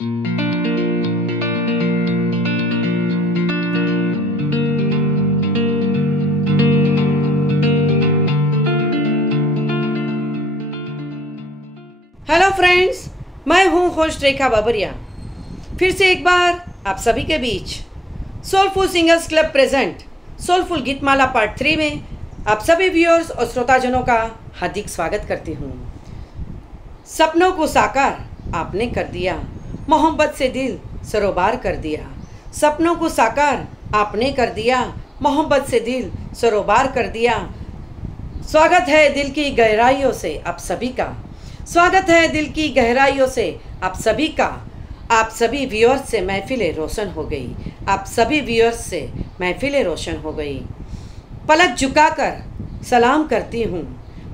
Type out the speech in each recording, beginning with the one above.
Hello friends, मैं हूँ host रेखा बाबरिया। फिर से एक बार आप सभी के बीच soulful singers club present soulful Geetmala part 3 में आप सभी व्यूअर्स और श्रोताजनों का हार्दिक स्वागत करती हूँ। सपनों को साकार आपने कर दिया, मोहब्बत से दिल सरोबार कर दिया। सपनों को साकार आपने कर दिया, मोहब्बत से दिल सरोबार कर दिया। स्वागत है दिल की गहराइयों से आप सभी का, स्वागत है दिल की गहराइयों से आप सभी का। आप सभी व्यूअर्स से महफिलें रोशन हो गई, आप सभी व्यूअर्स से महफिलें रोशन हो गई। पलक झुकाकर सलाम करती हूँ,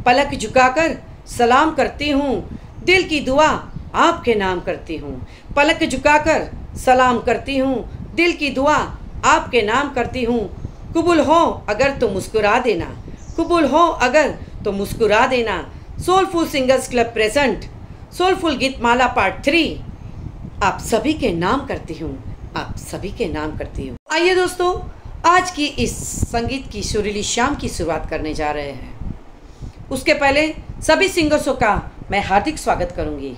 पलक झुकाकर सलाम करती हूँ, दिल की दुआ आपके नाम करती हूँ। पलक झुकाकर सलाम करती हूँ, दिल की दुआ आपके नाम करती हूँ। कबूल हो अगर तो मुस्कुरा देना, कबूल हो अगर तो मुस्कुरा देना। Soulful singers club present soulful Geetmala part 3 आप सभी के नाम करती हूँ, आप सभी के नाम करती हूँ। आइए दोस्तों, आज की इस संगीत की सुरीली शाम की शुरुआत करने जा रहे हैं। उसके पहले सभी सिंगर्सों का मैं हार्दिक स्वागत करूँगी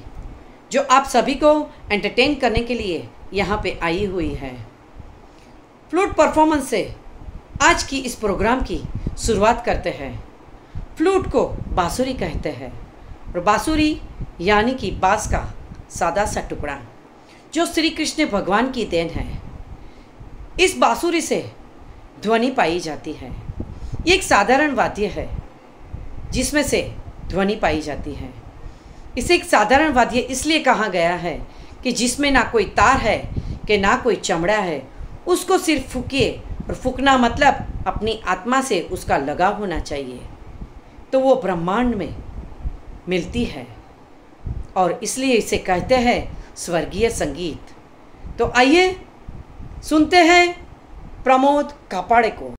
जो आप सभी को एंटरटेन करने के लिए यहाँ पे आई हुई है। फ्लूट परफॉर्मेंस से आज की इस प्रोग्राम की शुरुआत करते हैं। फ्लूट को बांसुरी कहते हैं और बांसुरी यानी कि बांस का सादा सा टुकड़ा जो श्री कृष्ण भगवान की देन है। इस बांसुरी से ध्वनि पाई जाती है। ये एक साधारण वाद्य है जिसमें से ध्वनि पाई जाती है। इसे एक साधारण वाद्य इसलिए कहा गया है कि जिसमें ना कोई तार है कि ना कोई चमड़ा है। उसको सिर्फ फूकिए, और फूकना मतलब अपनी आत्मा से उसका लगाव होना चाहिए, तो वो ब्रह्मांड में मिलती है और इसलिए इसे कहते हैं स्वर्गीय संगीत। तो आइए सुनते हैं प्रमोद कापाड़े को।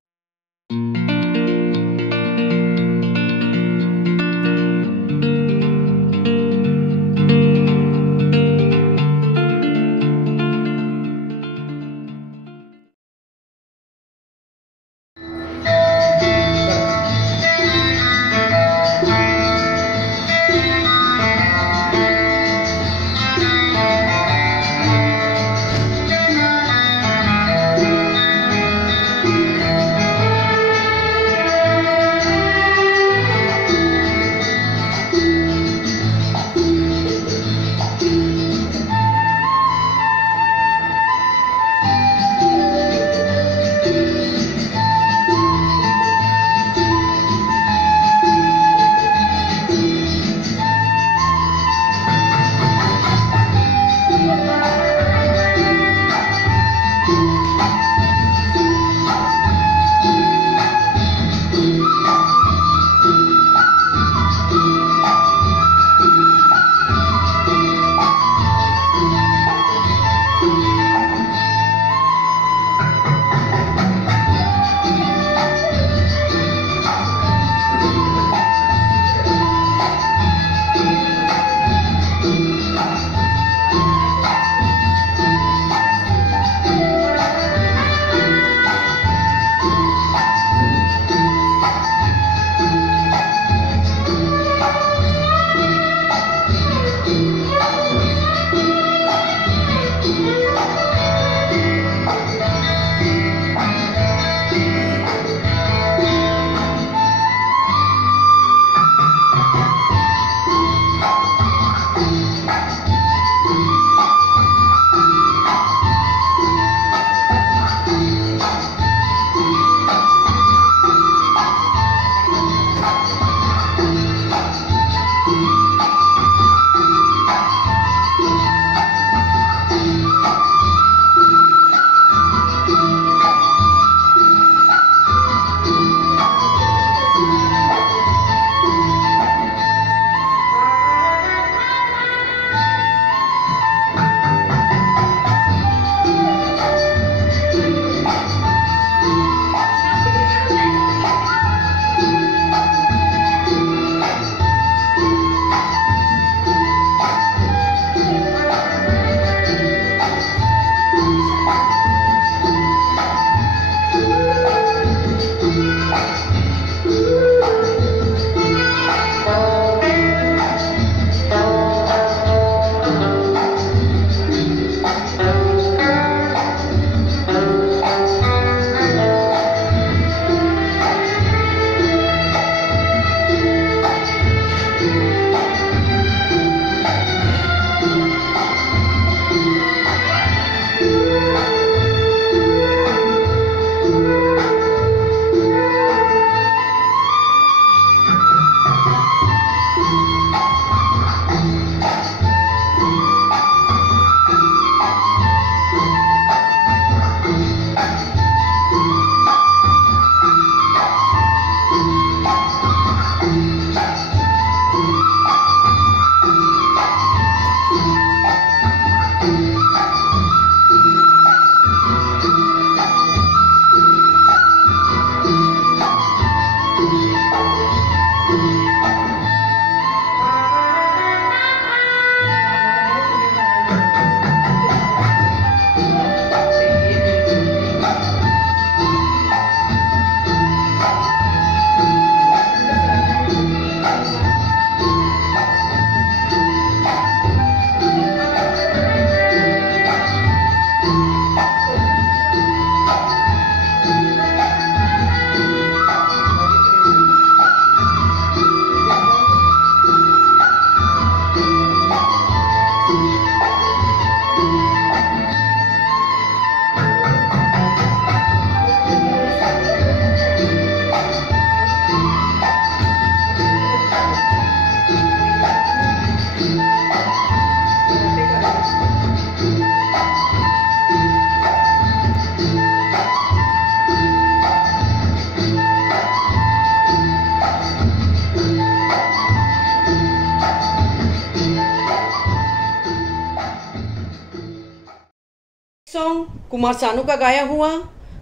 सॉन्ग कुमार सानू का गाया हुआ,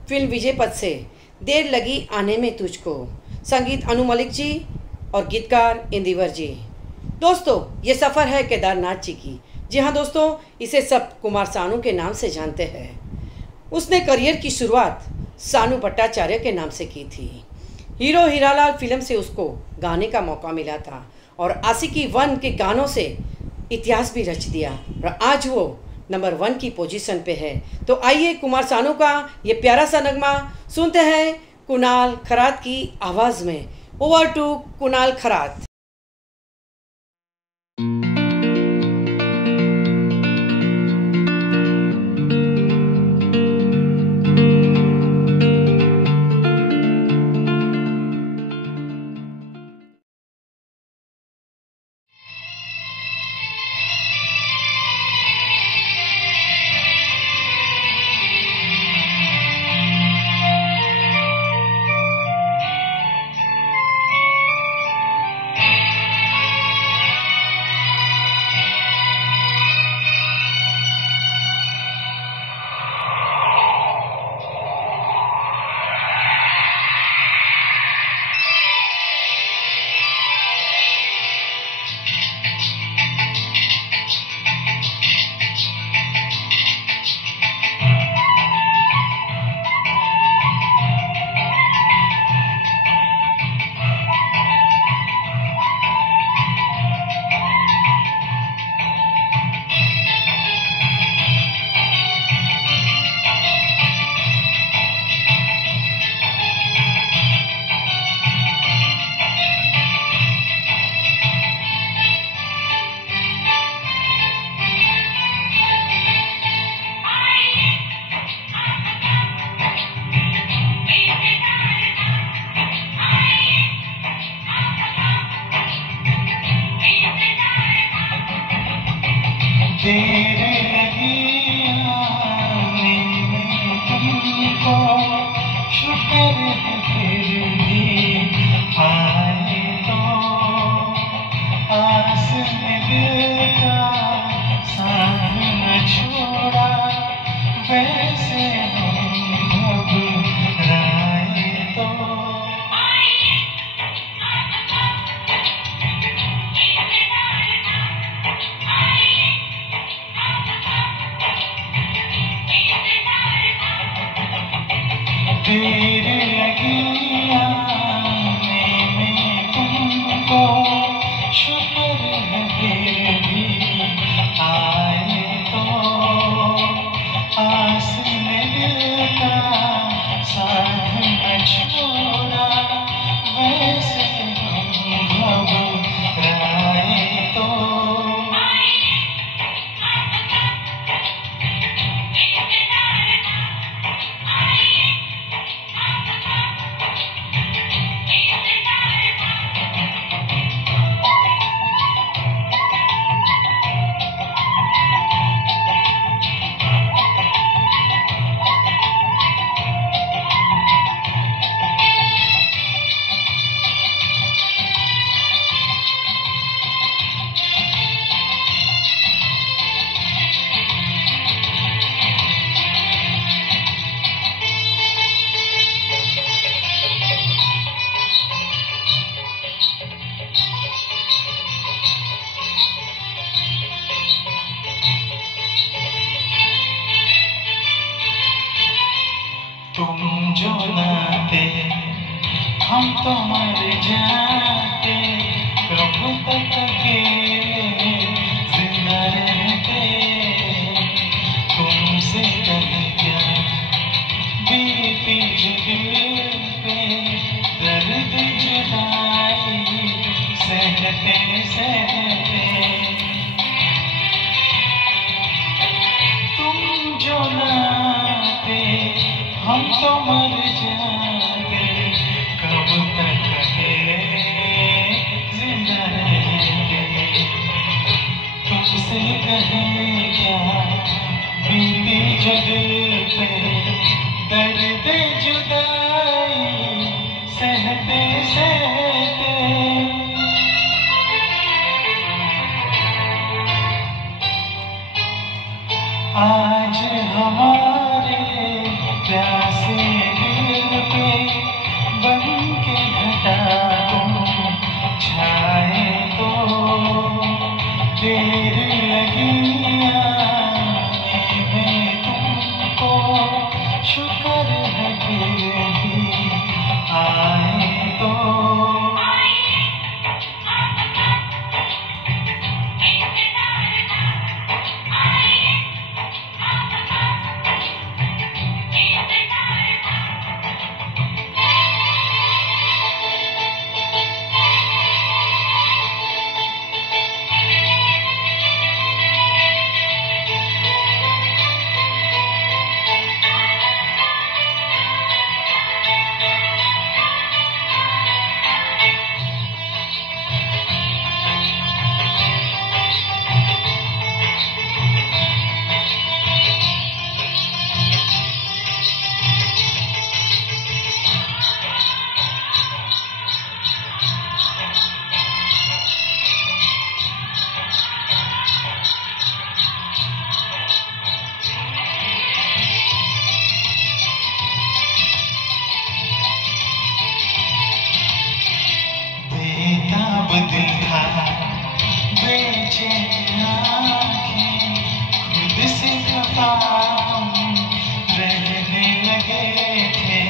फिल्म विजय पथ से देर लगी आने में तुझको, संगीत अनु मलिक जी और गीतकार इंदिवर जी। दोस्तों, ये सफ़र है केदारनाथ जी की। जी हाँ दोस्तों, इसे सब कुमार सानू के नाम से जानते हैं। उसने करियर की शुरुआत सानू भट्टाचार्य के नाम से की थी। हीरो हीरालाल फिल्म से उसको गाने का मौका मिला था और आशिकी 1 के गानों से इतिहास भी रच दिया और आज वो नंबर 1 की पोजीशन पे है। तो आइए कुमार सानू का ये प्यारा सा नगमा सुनते हैं कुणाल खरात की आवाज़ में। Over to Kunal Kharat. तुम जो नाते हम तो मर जाते, कब तक अकेले जिंदा रहते। तुमसे कल क्या बीती जो दिल पे, दर्द जुदाई सहते सहते। तुम जो नाते हम तो मर जाते, कब तक अकेले जिंदा रहेंगे। तुमसे कहें क्या बीती जो दिल पे, दर्द जुदाई सहते सहते। आज हमारे प्यासे दिल पे बन के घटा तुम छाए तो देर लगी आने में तुमको, शुक्र है फिर भी आए तो। दिल था बेचैन आँखें खुद से खफा रहने लगे थे,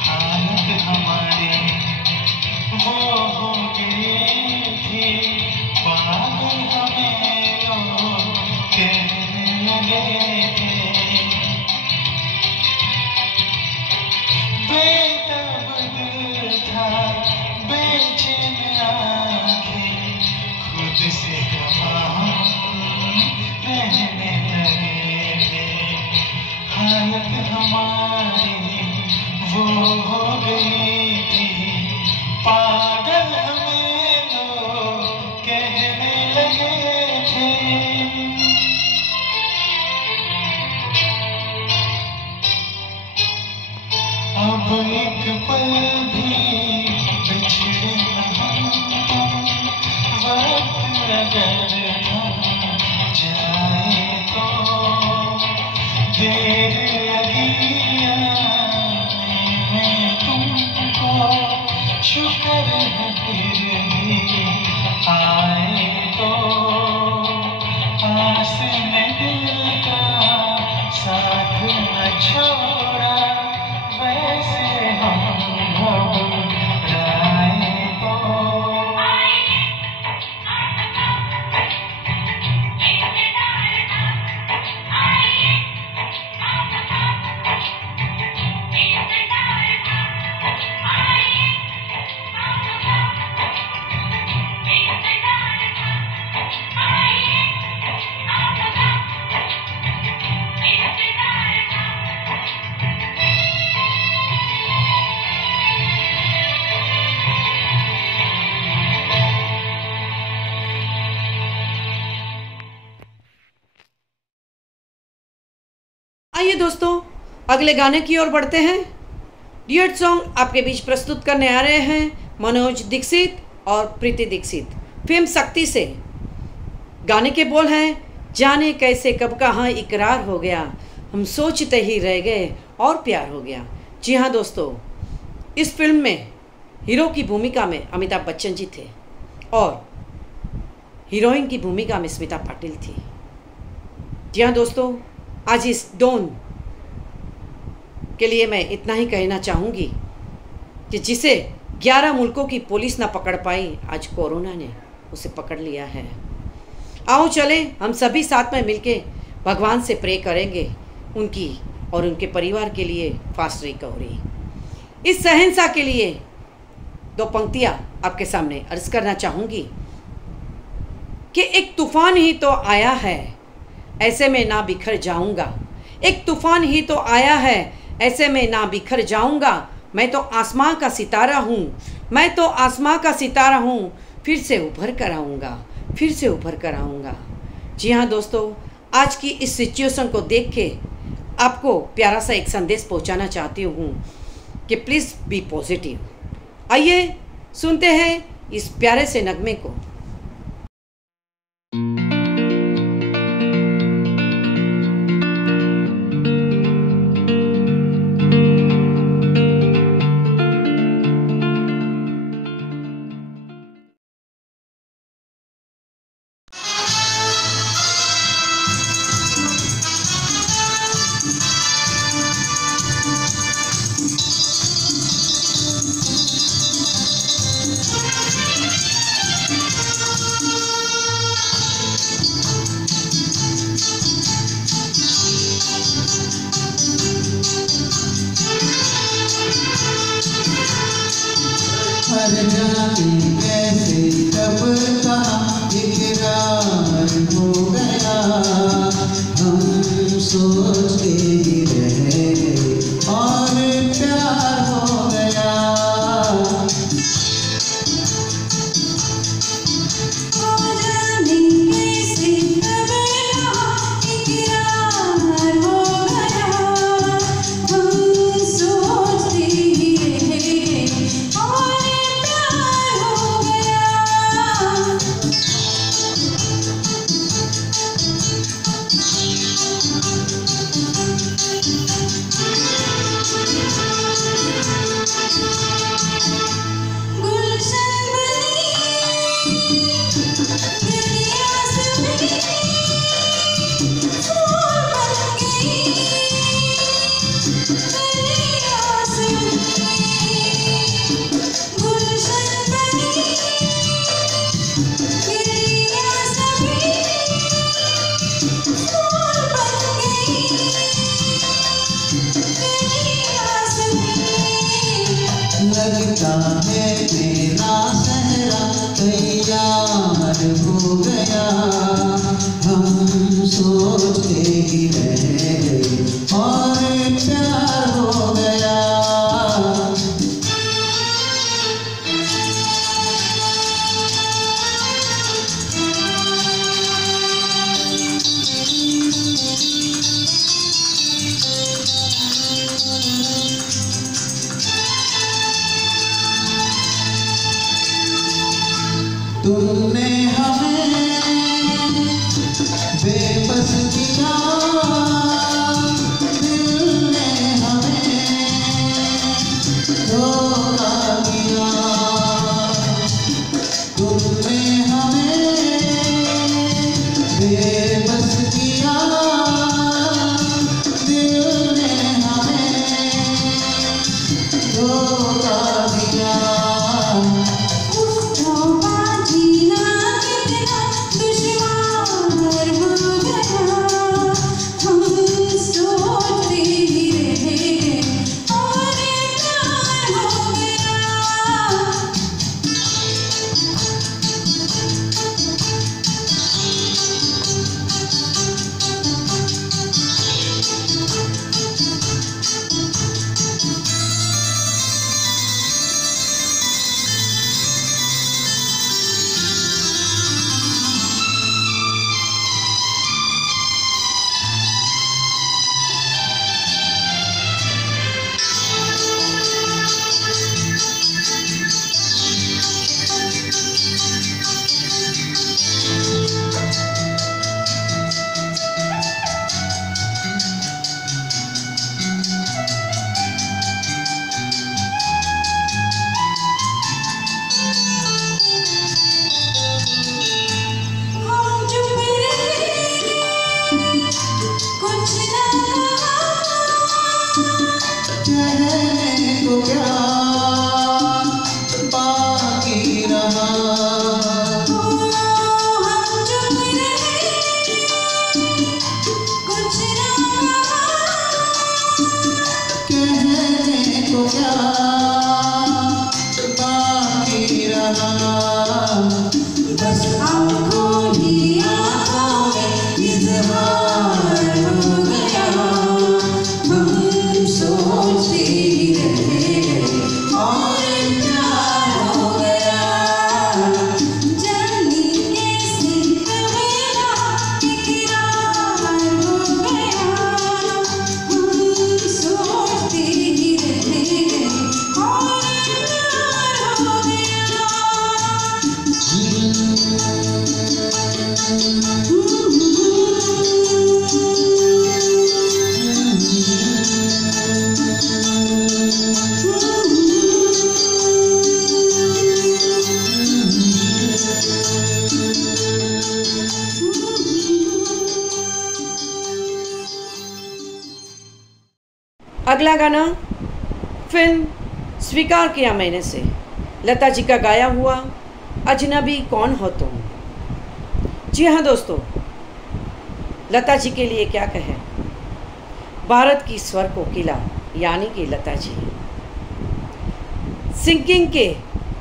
हालत हमारी वो हो गई थी, पागल हमें लोग कहने लगे थे। बेताब दिल था बेचैन आँखें खुद से खफा रहने लगे थे, हालत हमारी वो हो गई थी, पागल हमें लोग कहने लगे थे। अब एक पल भी बिछड़े न हम तुम, वक्त अगर थम जाए तो देर लगी आने में तुमको, शुक्र है फिर भी आए तो। आस ने दिल का साथ न छोड़ा, वैसे हम घबराए तो। आइए दोस्तों, अगले गाने की ओर बढ़ते हैं। ड्यूएट सॉन्ग आपके बीच प्रस्तुत करने आ रहे हैं मनोज दीक्षित और प्रीति दीक्षित, फिल्म शक्ति से। गाने के बोल हैं, जाने कैसे कब कहाँ इकरार हो गया, हम सोचते ही रह गए और प्यार हो गया। जी हाँ दोस्तों, इस फिल्म में हीरो की भूमिका में अमिताभ बच्चन जी थे और हीरोइन की भूमिका में स्मिता पाटिल थी। जी हाँ दोस्तों, आज इस डॉन के लिए मैं इतना ही कहना चाहूँगी कि जिसे 11 मुल्कों की पुलिस ना पकड़ पाई, आज कोरोना ने उसे पकड़ लिया है। आओ चले हम सभी साथ में मिलके भगवान से प्रे करेंगे उनकी और उनके परिवार के लिए फास्ट रिकवरी। इस सहनसा के लिए 2 पंक्तियाँ आपके सामने अर्ज करना चाहूँगी कि एक तूफान ही तो आया है, ऐसे में ना बिखर जाऊंगा। एक तूफान ही तो आया है, ऐसे में ना बिखर जाऊंगा। मैं तो आसमां का सितारा हूँ, मैं तो आसमां का सितारा हूँ, फिर से उभर कर आऊँगा, फिर से उभर कर आऊँगा। जी हाँ दोस्तों, आज की इस सिचुएशन को देख के आपको प्यारा सा एक संदेश पहुँचाना चाहती हूँ कि प्लीज़ बी पॉजिटिव। आइए सुनते हैं इस प्यारे से नगमे को। जाने कैसे कब कहाँ इकरार हो गया, हम सोचते ही रह गए और प्यार हो गया। लगता है मेरा सहरा तैयार हो गया, हम सोचते ही रह गए और प्यार हो गया। तुमने हमें बेबस किया, दिल ने हमें धोखा दिया। तुमने हमें बेबस किया, दिल ने हमें धोखा दिया। कहने को क्या बाकी रहा, हम चुप रहे कुछ ना कहने को क्या बाकी रहा। बस आँखों ही आँखों में इज़हार हो गया, हम सोचते ही रह गए और प्यार हो गया। जाने कैसे मेरा इकरार हो गया, हम सोचते ही रह गए और प्यार हो गया। अगला गाना फिल्म स्वीकार किया मैंने से लता जी का गाया हुआ अजनबी कौन हो तुम। जी हाँ दोस्तों, लता जी के लिए क्या कहें, भारत की स्वर कोकिला यानी कि लता जी सिंगिंग के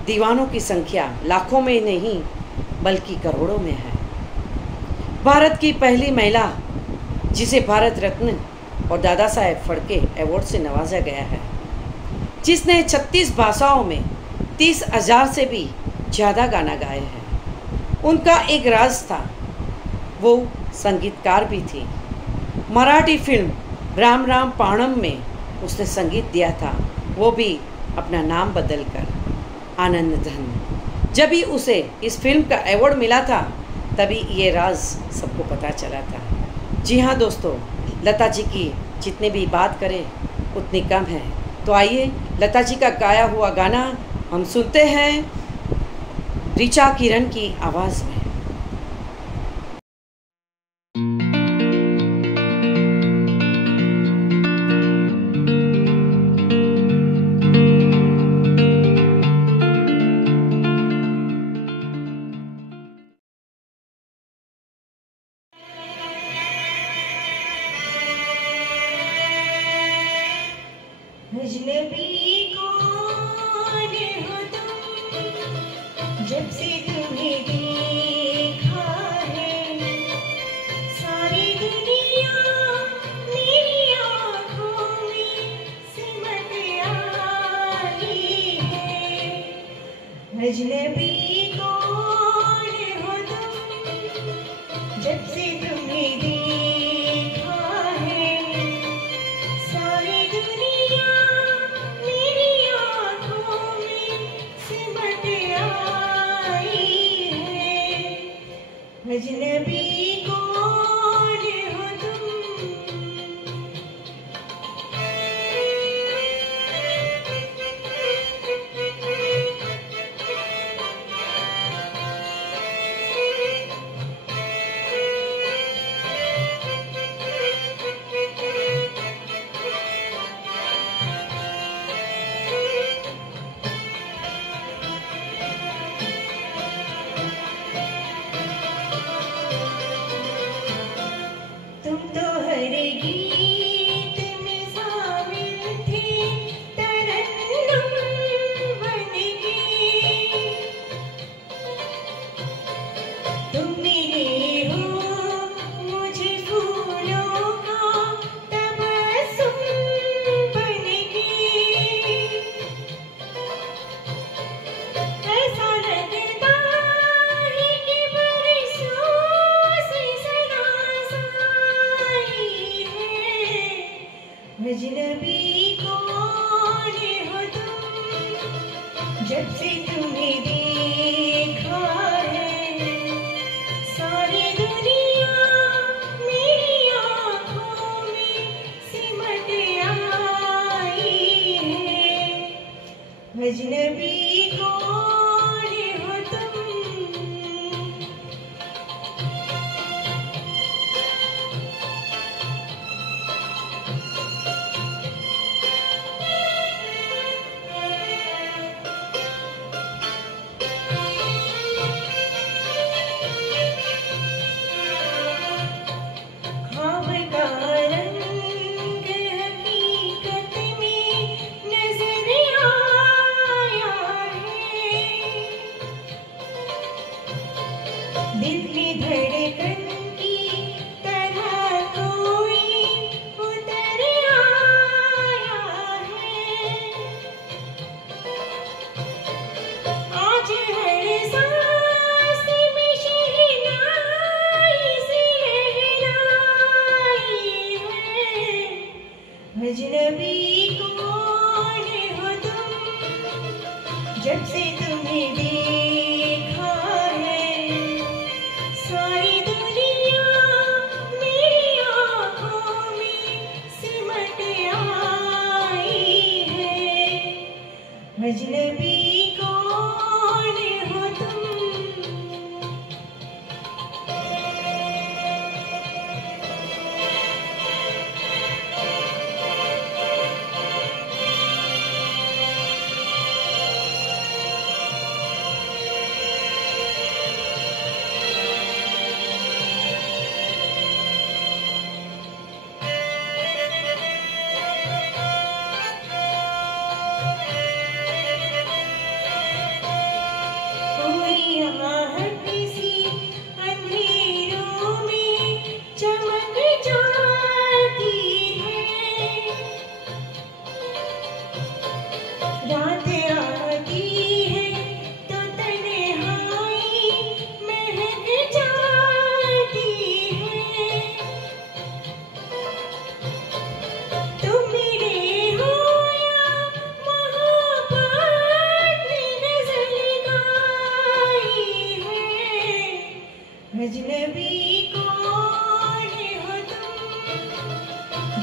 दीवानों की संख्या लाखों में नहीं बल्कि करोड़ों में है। भारत की पहली महिला जिसे भारत रत्न और दादा साहेब फाल्के अवार्ड से नवाजा गया है, जिसने 36 भाषाओं में 30,000 से भी ज़्यादा गाना गाए हैं। उनका एक राज था, वो संगीतकार भी थी। मराठी फिल्म राम राम पाणम में उसने संगीत दिया था, वो भी अपना नाम बदलकर आनंद धन। जब भी उसे इस फिल्म का अवार्ड मिला था तभी ये राज सबको पता चला था। जी हाँ दोस्तों, लता जी की जितनी भी बात करें उतनी कम है। तो आइए लता जी का गाया हुआ गाना हम सुनते हैं ऋचा किरण की आवाज़ में। अजनबी कौन हो तुम, जब से तुम्हें देखा है, सारी दुनिया मेरी आँखों में सिमट आई है। अजनबी कौन हो तुम, जब से तुम्हें देखा है, सारी दुनिया मेरी आँखों में सिमट आई है। अजनबी कौन हो तुम। तुम तो हर गीत में शामिल थे, तरन्नुम बन के। तुम मिले हो मुझे फूलों का तबस्सुम बन के। ऐसा लगता है कि बरसों से सदा साई है। अजनबी कौन हो तुम, जब से तुम्हें देखा है, सारी दुनिया मेरी आँखों में सिमट आई है। अजनबी कौन हो तुम। ख्वाब का रंग हकीकत में नजर आया है। दिल में धड़कन की तरह कोई उतर आया है। आज हर सांस में शहनाई सी लहराई है। अजनबी कौन हो तुम, जब से तुम्हें देखा है, सारी दुनिया मेरी आँखों में सिमट आई है। अजनबी कौन हो तुम।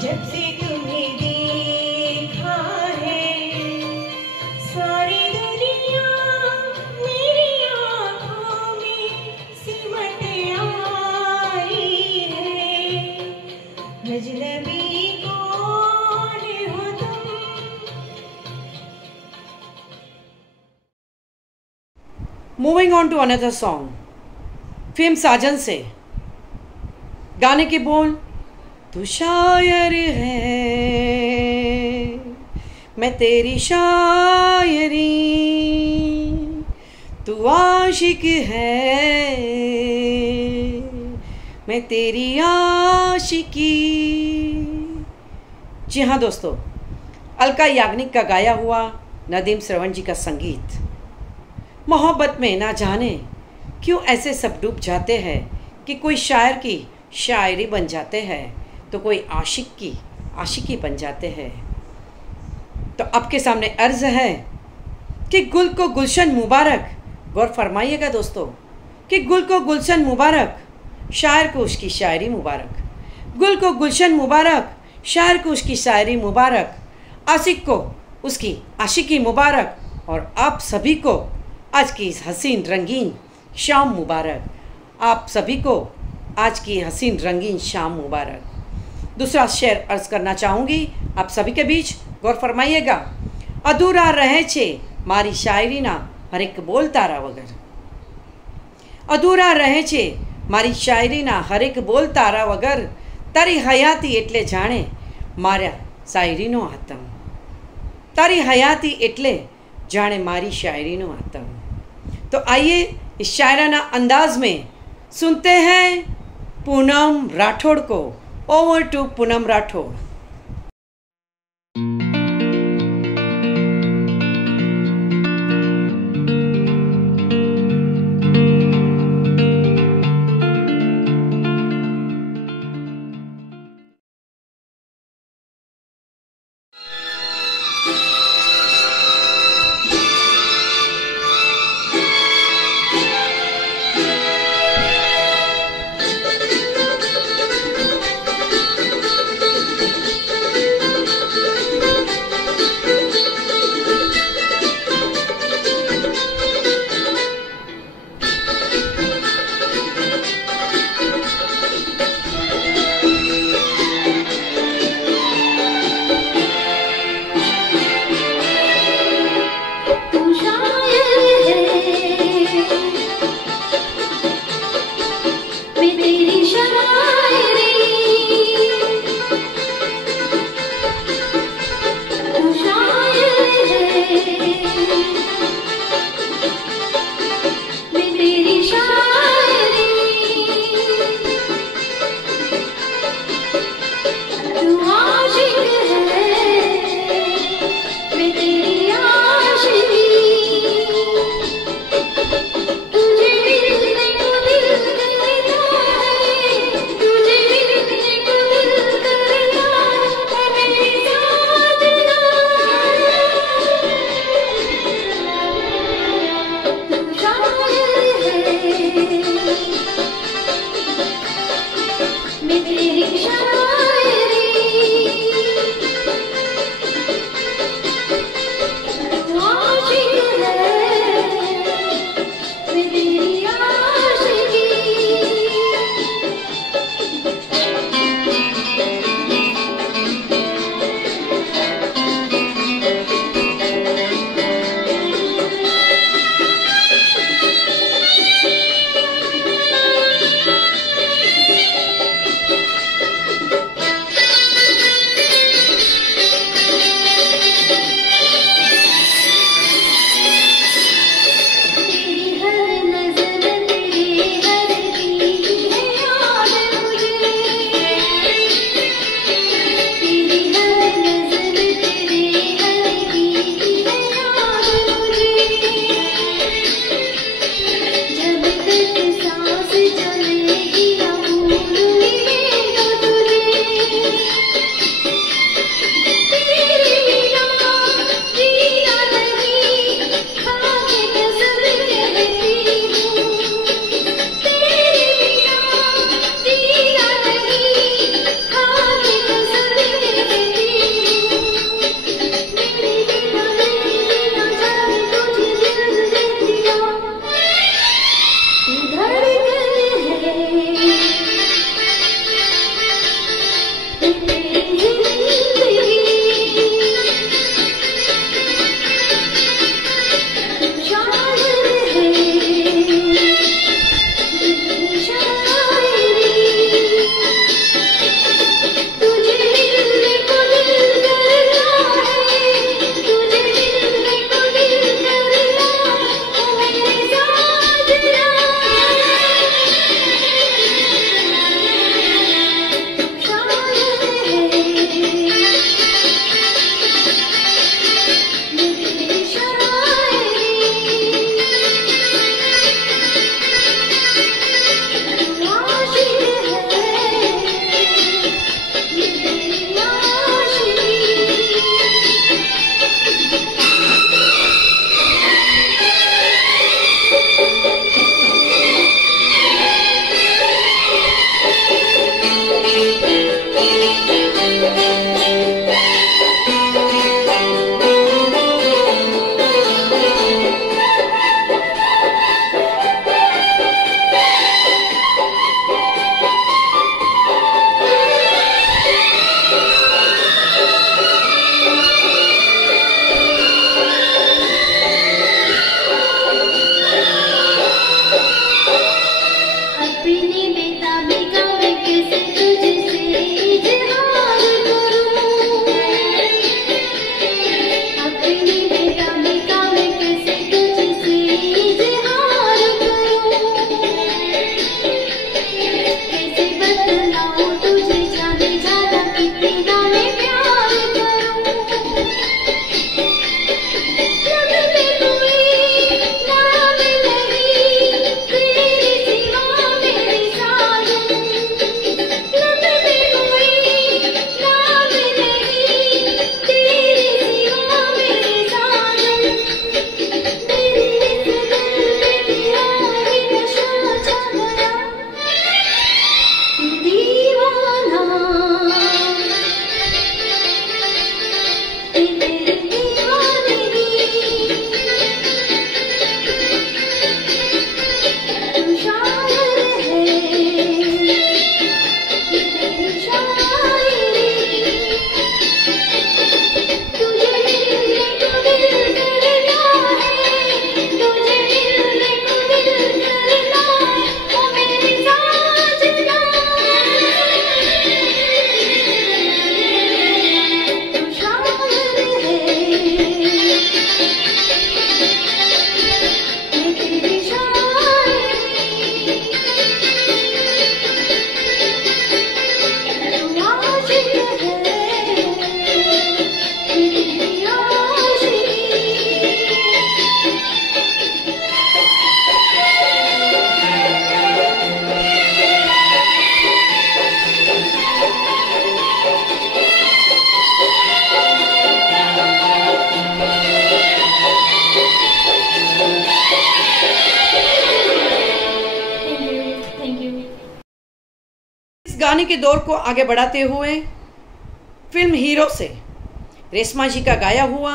जब से तुम्हें देखा है सारी दुनिया मेरी आँखों में सिमट आई है। अजनबी कौन हो तुम। Moving on to another song, film Saajan से। गाने के बोल, तू शायर है मैं तेरी शायरी, तू आशिक है मैं तेरी आशिकी। जी हाँ दोस्तों, अलका याग्निक का गाया हुआ, नदीम श्रवण जी का संगीत। मोहब्बत में ना जाने क्यों ऐसे सब डूब जाते हैं कि कोई शायर की शायरी बन जाते हैं तो कोई आशिक की आशिकी बन जाते हैं। तो आपके सामने अर्ज़ है कि गुल को गुलशन मुबारक, गौर फरमाइएगा दोस्तों, कि गुल को गुलशन मुबारक, शायर को उसकी शायरी मुबारक। गुल को गुलशन मुबारक, शायर को उसकी शायरी मुबारक, आशिक को उसकी आशिकी मुबारक, और आप सभी को आज की इस हसीन रंगीन शाम मुबारक। आप सभी को आज की हसीन रंगीन शाम मुबारक। दूसरा शेर अर्ज करना चाहूँगी आप सभी के बीच, गौर फरमाइएगा। अधूरा रहे छे मारी शायरी ना हर एक बोल तारा वगर, अधूरा रहे छे मारी शायरी ना हर एक बोल तारा वगर, तारी हयाती एटले जाने मार्या शायरीनो आतम, तारी हयाती एटले जाने मारी शायरीनो आतम। तो आइए इस शायराना अंदाज में सुनते हैं पूनम राठौड़ को। Over to Poonam Rathod. गाने के दौर को आगे बढ़ाते हुए फिल्म हीरो से रेशमा जी का गाया हुआ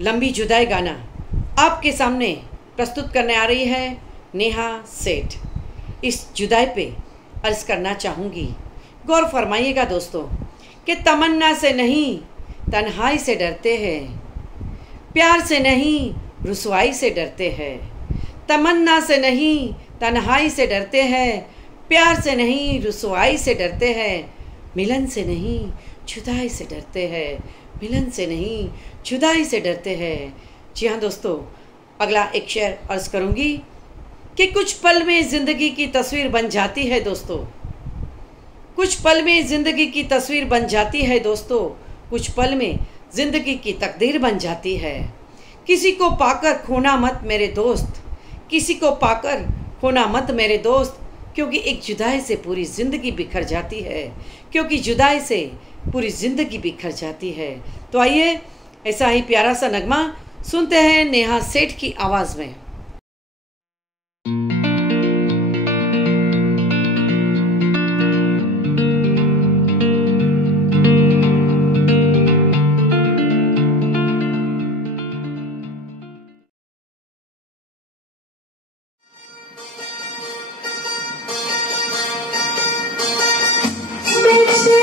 लंबी जुदाई गाना आपके सामने प्रस्तुत करने आ रही है नेहा सेठ। इस जुदाई पे अर्ज करना चाहूँगी, गौर फरमाइएगा दोस्तों, कि तमन्ना से नहीं तन्हाई से डरते हैं, प्यार से नहीं रुसवाई से डरते हैं। तमन्ना से नहीं तन्हाई से डरते हैं, प्यार से नहीं रुसवाई से डरते हैं। मिलन से नहीं जुदाई से डरते हैं, मिलन से नहीं जुदाई से डरते हैं। जी हाँ दोस्तों, अगला एक शेर अर्ज करूँगी कि कुछ पल में ज़िंदगी की तस्वीर बन जाती है दोस्तों, कुछ पल में ज़िंदगी की तस्वीर बन जाती है दोस्तों, कुछ पल में ज़िंदगी की तकदीर बन जाती है। किसी को पाकर खोना मत मेरे दोस्त, किसी को पाकर खोना मत मेरे दोस्त, क्योंकि एक जुदाई से पूरी ज़िंदगी बिखर जाती है, क्योंकि जुदाई से पूरी ज़िंदगी बिखर जाती है। तो आइए ऐसा ही प्यारा सा नगमा सुनते हैं नेहा सेठ की आवाज़ में। बेच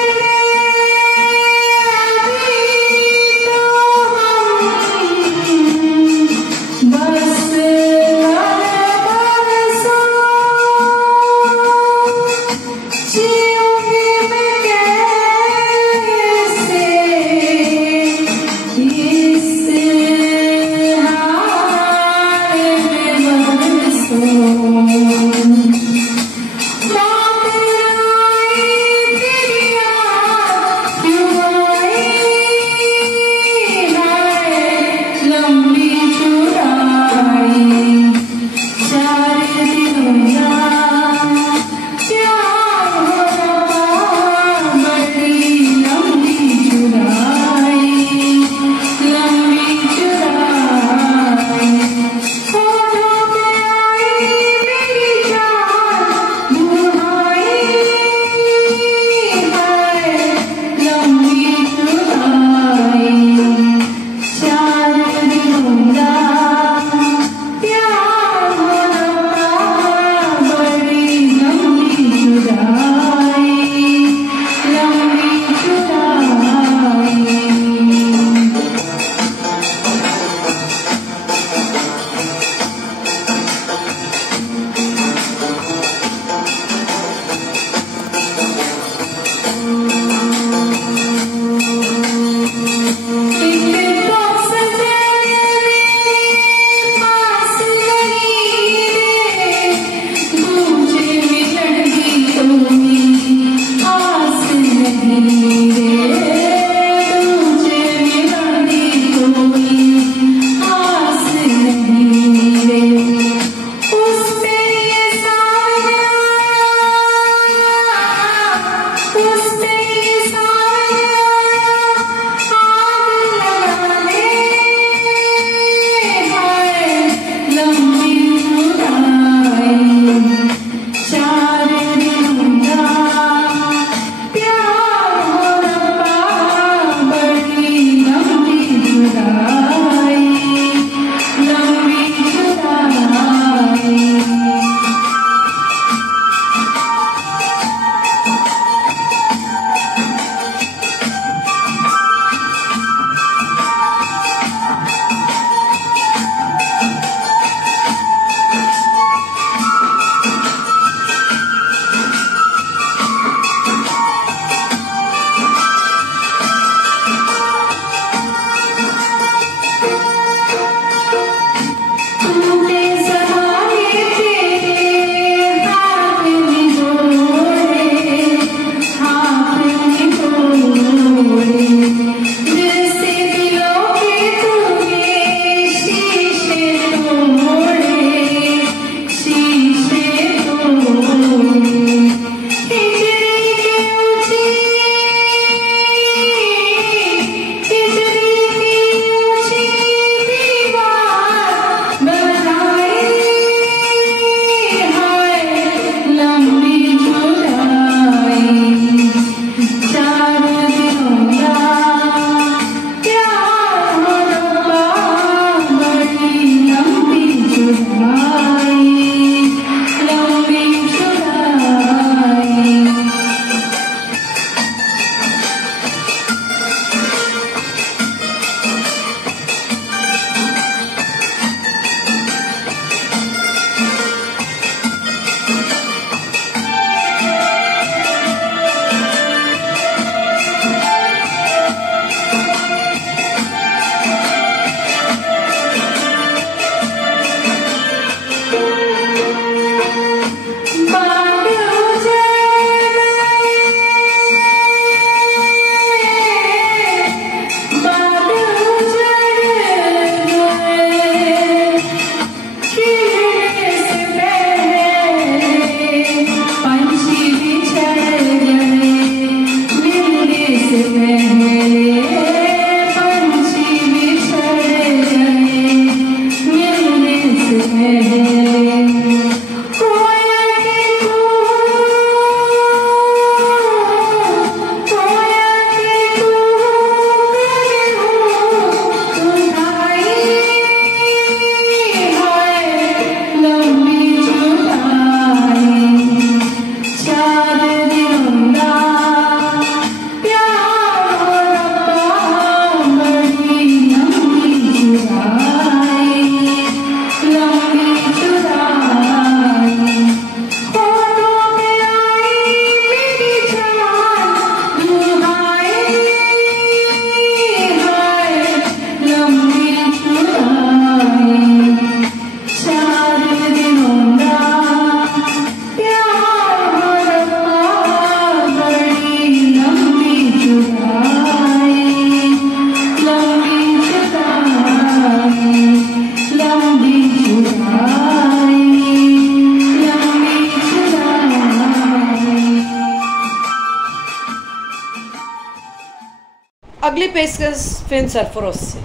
अगली पेशकश फिल्म सरफरोश से,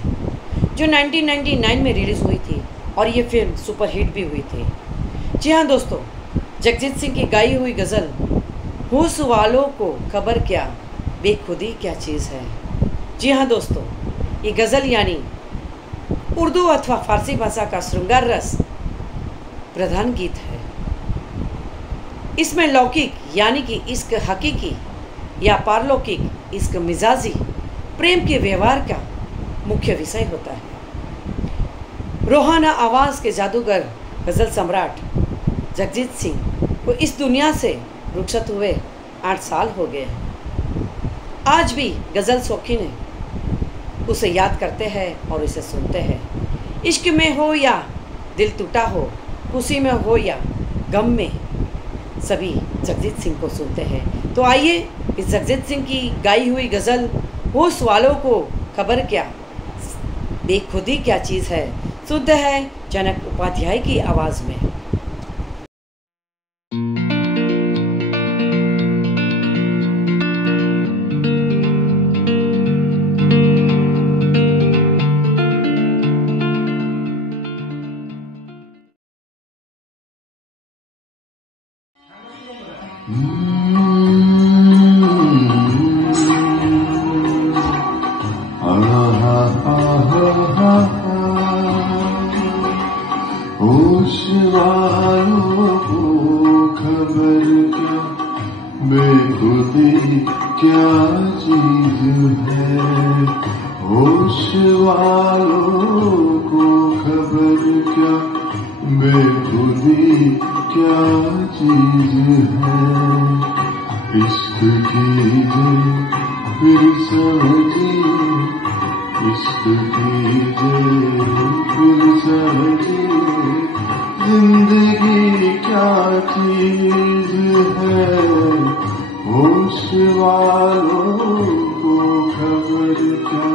जो 1999 में रिलीज़ हुई थी और ये फिल्म सुपरहिट भी हुई थी। जी हाँ दोस्तों, जगजीत सिंह की गाई हुई गज़ल होश वालों को खबर क्या, बेखुदी क्या चीज़ है। जी हाँ दोस्तों, ये गज़ल यानी उर्दू अथवा फारसी भाषा का श्रृंगार रस प्रधान गीत है। इसमें लौकिक यानी कि इश्क हकीकी या पारलौकिक इश्क मिजाजी प्रेम के व्यवहार का मुख्य विषय होता है। रूहाना आवाज़ के जादूगर गज़ल सम्राट जगजीत सिंह को इस दुनिया से रुखसत हुए 8 साल हो गए हैं। आज भी गज़ल शौकीन उसे याद करते हैं और इसे सुनते हैं। इश्क में हो या दिल टूटा हो, खुशी में हो या गम में, सभी जगजीत सिंह को सुनते हैं। तो आइए इस जगजीत सिंह की गाई हुई गज़ल होश वालों को खबर क्या, बेखुदी क्या चीज़ है सुनते हैं जनक उपाध्याय की आवाज़ में। होश वालों को खबर क्या, बेखुदी क्या चीज है। होश वालों को खबर क्या, बेखुदी क्या चीज है। इश्क कीजिए फिर समझिए, इश्क कीजिए फिर समझिए, जिंदगी क्या चीज है। होश वालों को खबर क्या,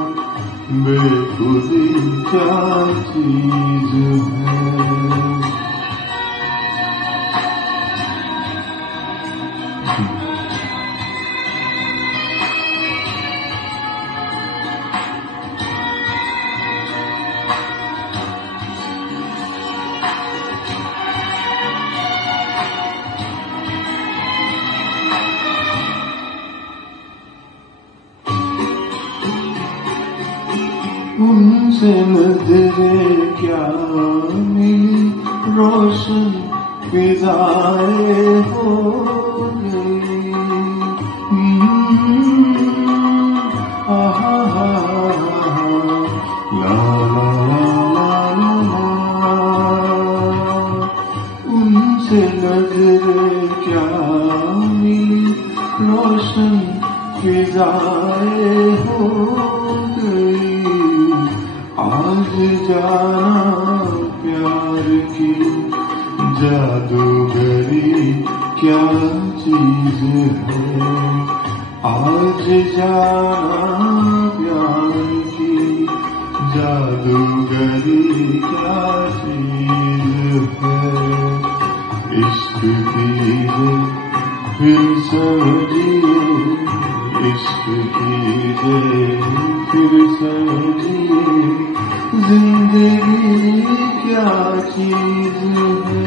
बेखुदी क्या चीज है। उनसे नजरे क्या मिली, रोशन फिजाएं हो गई। आहा ला ला ला ला, उनसे नजरे क्या मिली, रोशन फिजाएं हो गई। आज जाना प्यार की जादूगरी क्या चीज है। आज जाना प्यार की जादूगरी क्या चीज है। इश्क कीजिए फिर समझिए, इश्क कीजिए फिर समझिए, जिंदगी क्या चीज है।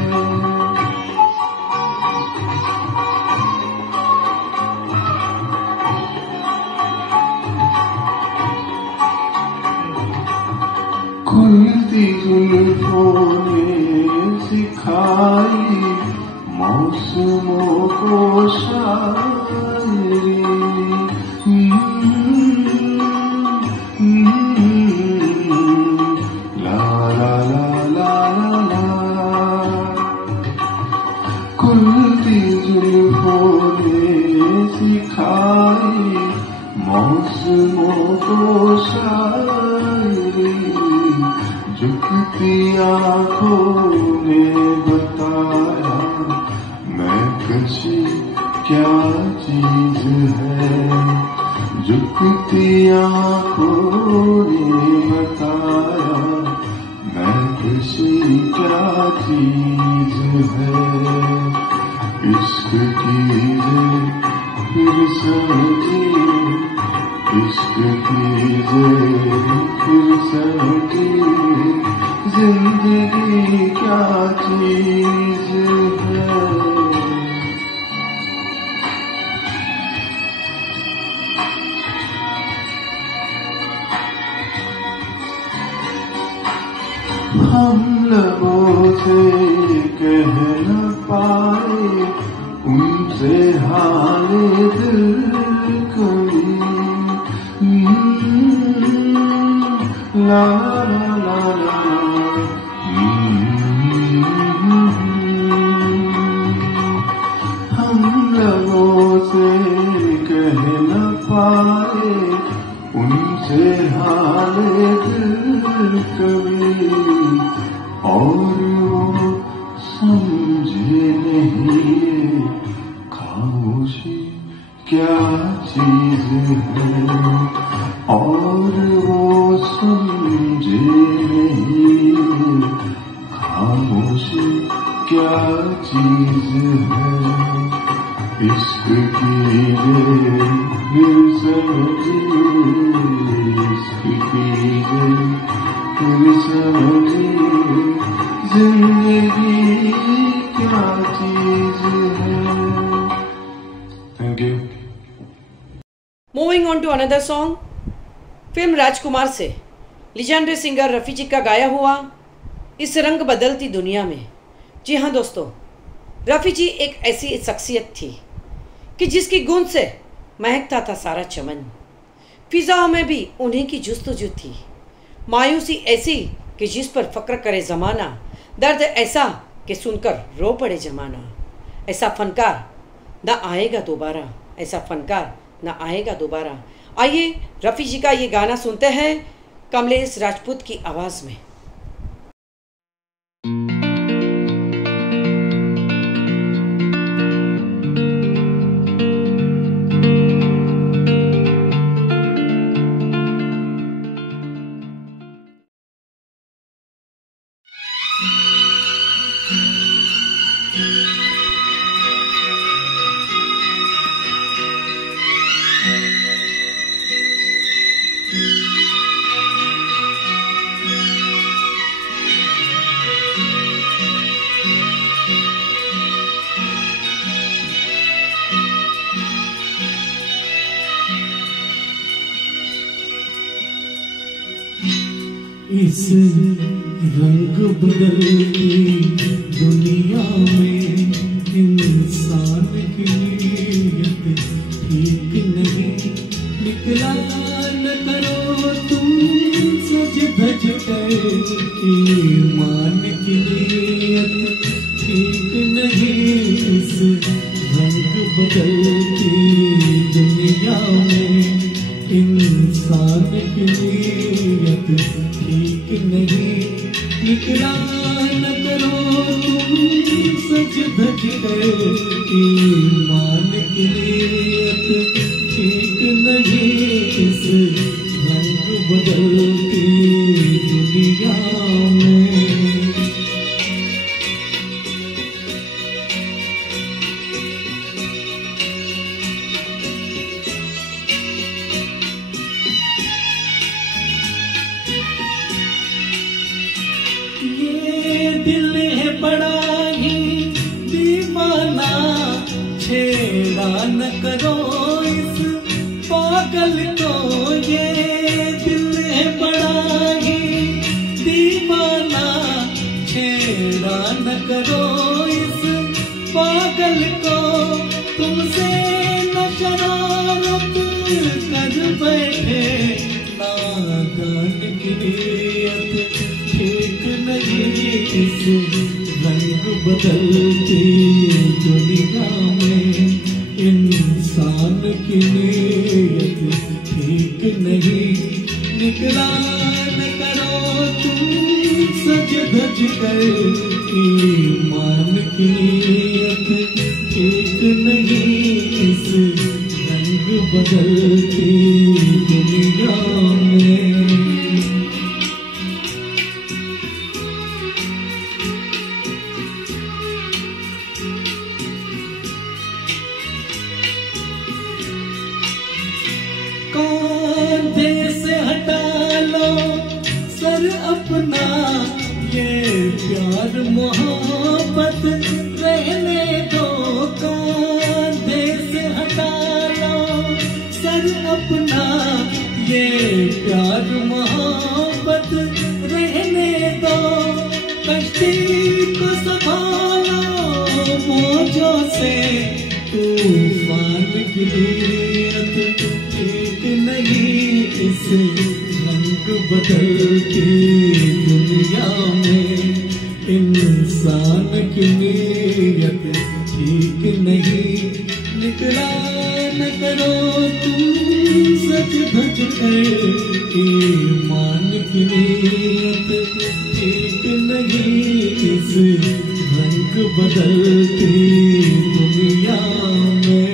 खुलती जुल्फों ने सिखाई मौसमों को शायरी। ला ला ला ला ला, खुलती जुल्फों ने सिखाई मौसमों को शायरी। झुकती आँखों ने बताया मैं कशी क्या चीज है। झुकती आँखों ने बताया मैं कशी क्या चीज है। इश्क कीजिए फिर समझिए, इश्क कीजिए फिर समझिए जिंदगी क्या चीज है। हम लबों से कह न पाए उनसे हाल दिल कभी। ला ला ला ला हम लबों से कह न पाए उनसे हाल दिल कभी, और वो समझे नहीं खामोशी क्या चीज है, और वो समझे नहीं खामोशी क्या चीज है। इश्क कीजिए फिर समझिए, इश्क कीजिए फिर समझिए जिंदगी क्या चीज है। Thank you. Moving on to another song, film Rajkumar से लीजेंडरी सिंगर रफ़ी जी का गाया हुआ इस रंग बदलती दुनिया में। जी हाँ दोस्तों, रफ़ी जी एक ऐसी शख्सियत थी कि जिसकी गूंज से महकता था सारा चमन। फिजाओं में भी उन्हीं की जुस्तजू थी। मायूसी ऐसी कि जिस पर फ़क्र करे ज़माना, दर्द ऐसा कि सुनकर रो पड़े ज़माना। ऐसा फनकार ना आएगा दोबारा, ऐसा फनकार ना आएगा दोबारा। आइए रफ़ी जी का ये गाना सुनते हैं कमलेश राजपूत की आवाज़ में। इस रंग बदलती दुनिया में इंसान की नीयत ठीक नहीं। निकला न करो तुम सज धज कर, ईमान की नीयत ठीक नहीं। इस रंग बदलती दुनिया में इंसान की नीयत ठीक नहीं। निकला न करो तुम सच धज कर, ईमान की नीयत ठीक नहीं। इस रंग बदलती दुनिया में दिल है बड़ा ही दीवाना, छेड़ा न करो इस पागल को। ये दिल है बड़ा ही दीवाना, छेड़ा न करो इस पागल को। तुमसे न शरारत कर बैठे, नादान की नीयत ठीक नहीं। इस रंग बदलती दुनिया में इंसान की नीयत ठीक नहीं। निकला न करो तुम सज धज कर, ईमान की नीयत ठीक नहीं। इस रंग बदलती दुनिया में अपना ये प्यार मोहब्बत रहने दो, कांधे से हटा लो सर अपना, ये प्यार मोहब्बत रहने दो, कश्ती को संभालो मौजों से, तूफान की नीयत ठीक नहीं इस रंग बदलती दुनिया में, इंसान की नीयत ठीक नहीं, निकला न करो तुम सच धज कर, ईमान की नीयत ठीक नहीं इस रंग बदलती दुनिया में।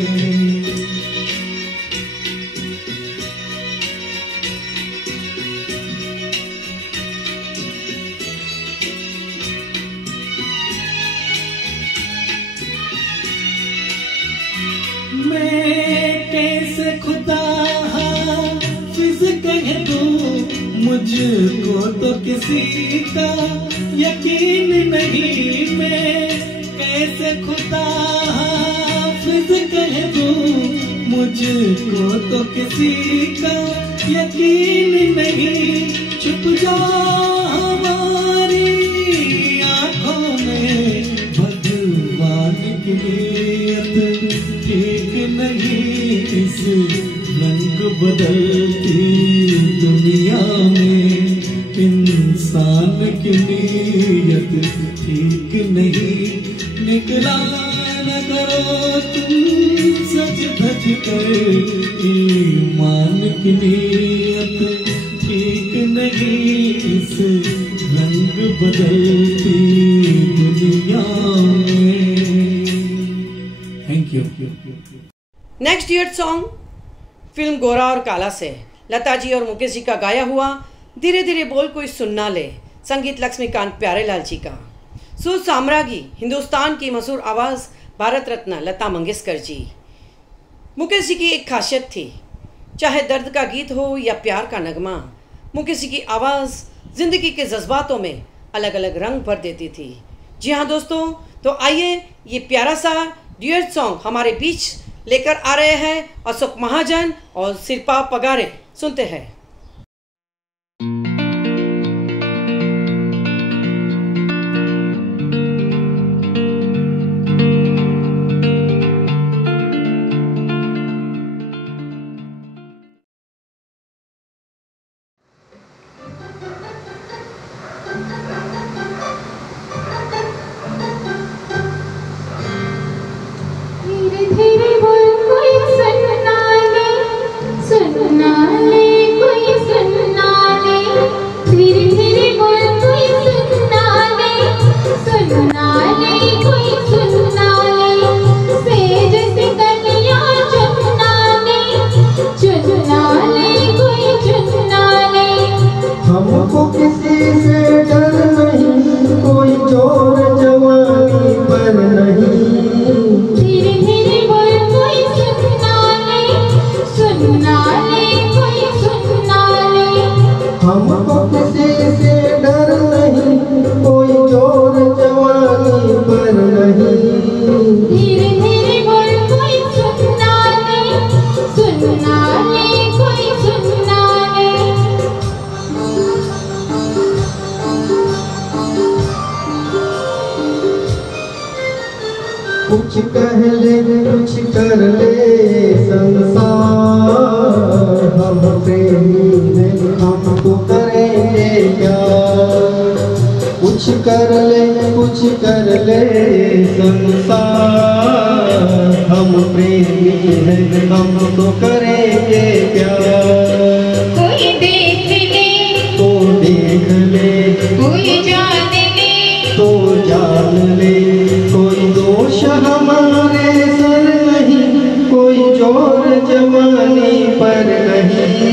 मैं कैसे खुदा हाफिज कह दूं, मुझको तो किसी का यकीन नहीं, मैं कैसे खुदा हाफिज कह दूं, मुझको तो किसी का यकीन नहीं, छुप जा हमारी आंखों में, भगवान की नीयत ठीक नहीं इस रंग बदलती दुनिया में, इंसान की नीयत ठीक नहीं, निकला न करो तुम सच धज कर, ईमान की नीयत ठीक नहीं इस रंग बदलती दुनिया में। Thank you. Next duet song film गोरा और काला से लता जी और मुकेश जी का गाया हुआ धीरे धीरे बोल कोई सुनना ले, संगीत लक्ष्मीकांत प्यारेलाल जी का, सुर साम्राज्ञी हिंदुस्तान की मशहूर आवाज़ भारत रत्न लता मंगेशकर जी। मुकेश जी की एक खासियत थी, चाहे दर्द का गीत हो या प्यार का नगमा, मुकेश जी की आवाज़ जिंदगी के जज्बातों में अलग अलग रंग भर देती थी। जी हाँ दोस्तों, तो आइए ये प्यारा सा ड्यूएट सॉन्ग हमारे बीच लेकर आ रहे हैं अशोक महाजन और शिल्पा पगारे, सुनते हैं। धीरे धीरे बोल कोई सुनना ले, सुनना ले कोई सुनना ले, धीरे धीरे बोल कोई सुनना ले, सुनना ले कोई सुनना ले, सेज से कलियां चुनना ले, चुनना ले कोई चुनना ले। हमको किसी से डर नहीं, कोई जोर जवानी पर नहीं, धीरे धीरे बोल कोई सुनना ले, सुनना ले कोई सुनना ले। हमको किसी से डर नहीं, कोई जोर जवानी पर नहीं, धीरे धीरे बोल कोई सुनना ले, सुनना ले कोई सुनना ले। कुछ कह ले कुछ कर ले संसार, हम प्रेमी हैं हम तो करेंगे क्या, कुछ कर ले संसार, हम प्रेमी हैं हम तो करेंगे क्या, कोई देख ले तो देख ले कोई जान ले, तो जान ले, कोई दोष हमारे सर नहीं, कोई जोर जवानी पर नहीं,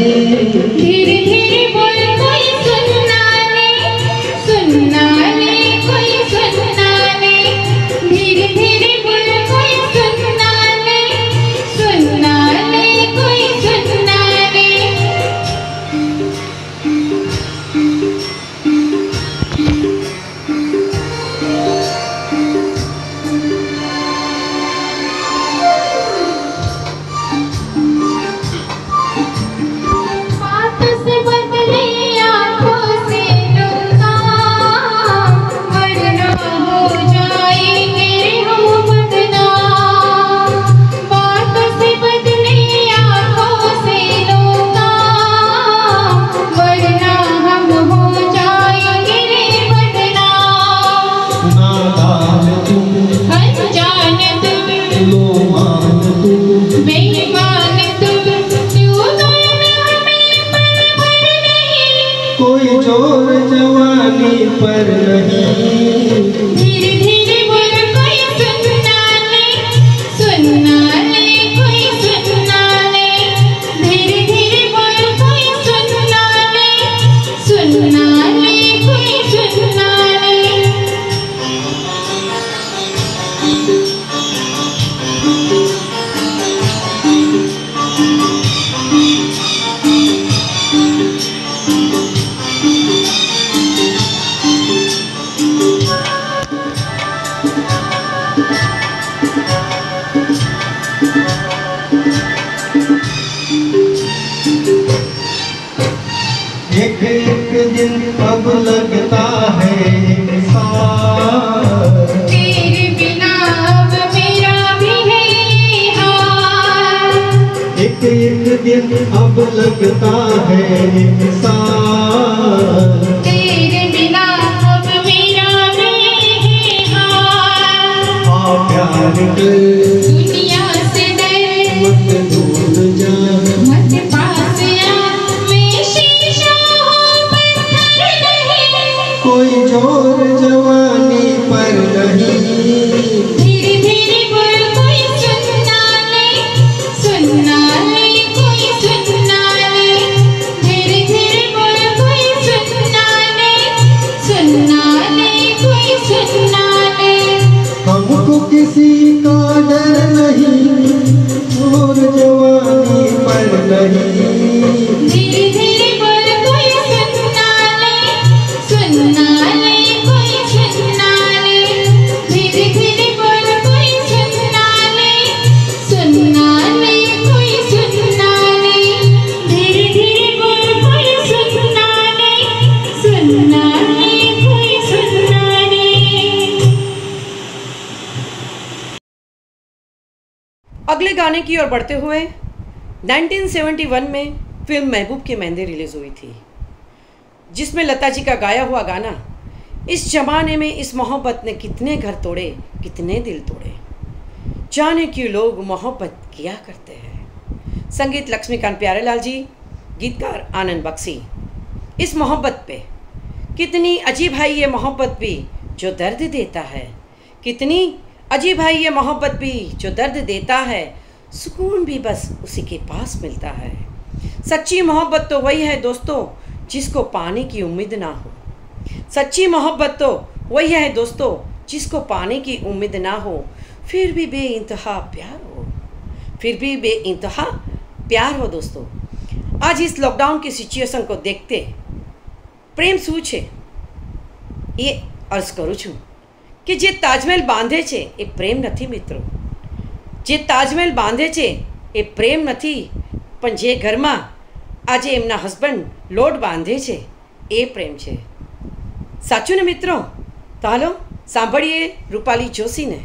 धीरे धीरे बोल कोई सुनना ले, सुनना ले कोई सुनना ले, धीरे धीरे बोल कोई सुनना ले, सुनना ले कोई सुनना ले। पर नहीं। धीरे धीरे बोल कोई सुनना ले, सुनना ले कोई सुनना ले। धीरे धीरे बोल कोई सुनना ले, सुनना ले कोई सुनना ले। एक एक दिन अब लगता है साथ, तेरे बिना अब मेरा भी है हाल। एक एक दिन अब लगता है साथ, तेरे बिना अब मेरा भी है हाल। आ प्यार कर दुनिया से डर मत दूर जा, मत पास आ, मैं शीशा हूँ पत्थर नहीं। कोई जोर जवानी पर नहीं। धीरे धीरे बोल कोई सुनना ले, सुनना ले कोई सुनना ले। धीरे धीरे बोल कोई सुनना ले, सुनना ले कोई सुनना ले। हमको किसी का डर नहीं, जोर जवानी पर नहीं। धीरे धीरे बोल कोई सुनना ले, सुनना ले कोई सुनना ले। धीरे धीरे बोल कोई सुनना ले, सुनना ले कोई सुनना ले। धीरे धीरे बोल कोई सुनना ले, सुनना ले कोई सुनना ले। अगले गाने की ओर बढ़ते हुए 1971 में फिल्म महबूब के मेहंदी रिलीज हुई थी, जिसमें लता जी का गाया हुआ गाना इस जमाने में इस मोहब्बत ने कितने घर तोड़े, कितने दिल तोड़े, जाने क्यों लोग मोहब्बत किया करते हैं। संगीत लक्ष्मीकांत प्यारेलाल जी, गीतकार आनंद बख्शी। इस मोहब्बत पे कितनी अजीब है ये मोहब्बत भी जो दर्द देता है, कितनी अजीब है ये मोहब्बत भी जो दर्द देता है, सुकून भी बस उसी के पास मिलता है। सच्ची मोहब्बत तो वही है दोस्तों जिसको पाने की उम्मीद ना हो। सच्ची मोहब्बत तो वही है दोस्तों जिसको पाने की उम्मीद ना हो, फिर भी बेइंतहा प्यार हो, फिर भी बेइंतहा प्यार हो। दोस्तों आज इस लॉकडाउन की सिचुएशन को देखते प्रेम શું છે એ અર્જ કરું છું કે જે તાજમહેલ બાંધે છે એ પ્રેમ નથી મિત્રો, જે તાજમહેલ બાંધે છે એ પ્રેમ નથી, પણ જે ઘરમાં આજે એમના હસબન્ડ લોટ બાંધે છે એ પ્રેમ છે. સાચું ને મિત્રો? તો હાલો સાંભળીએ રૂપાલી જોશીને.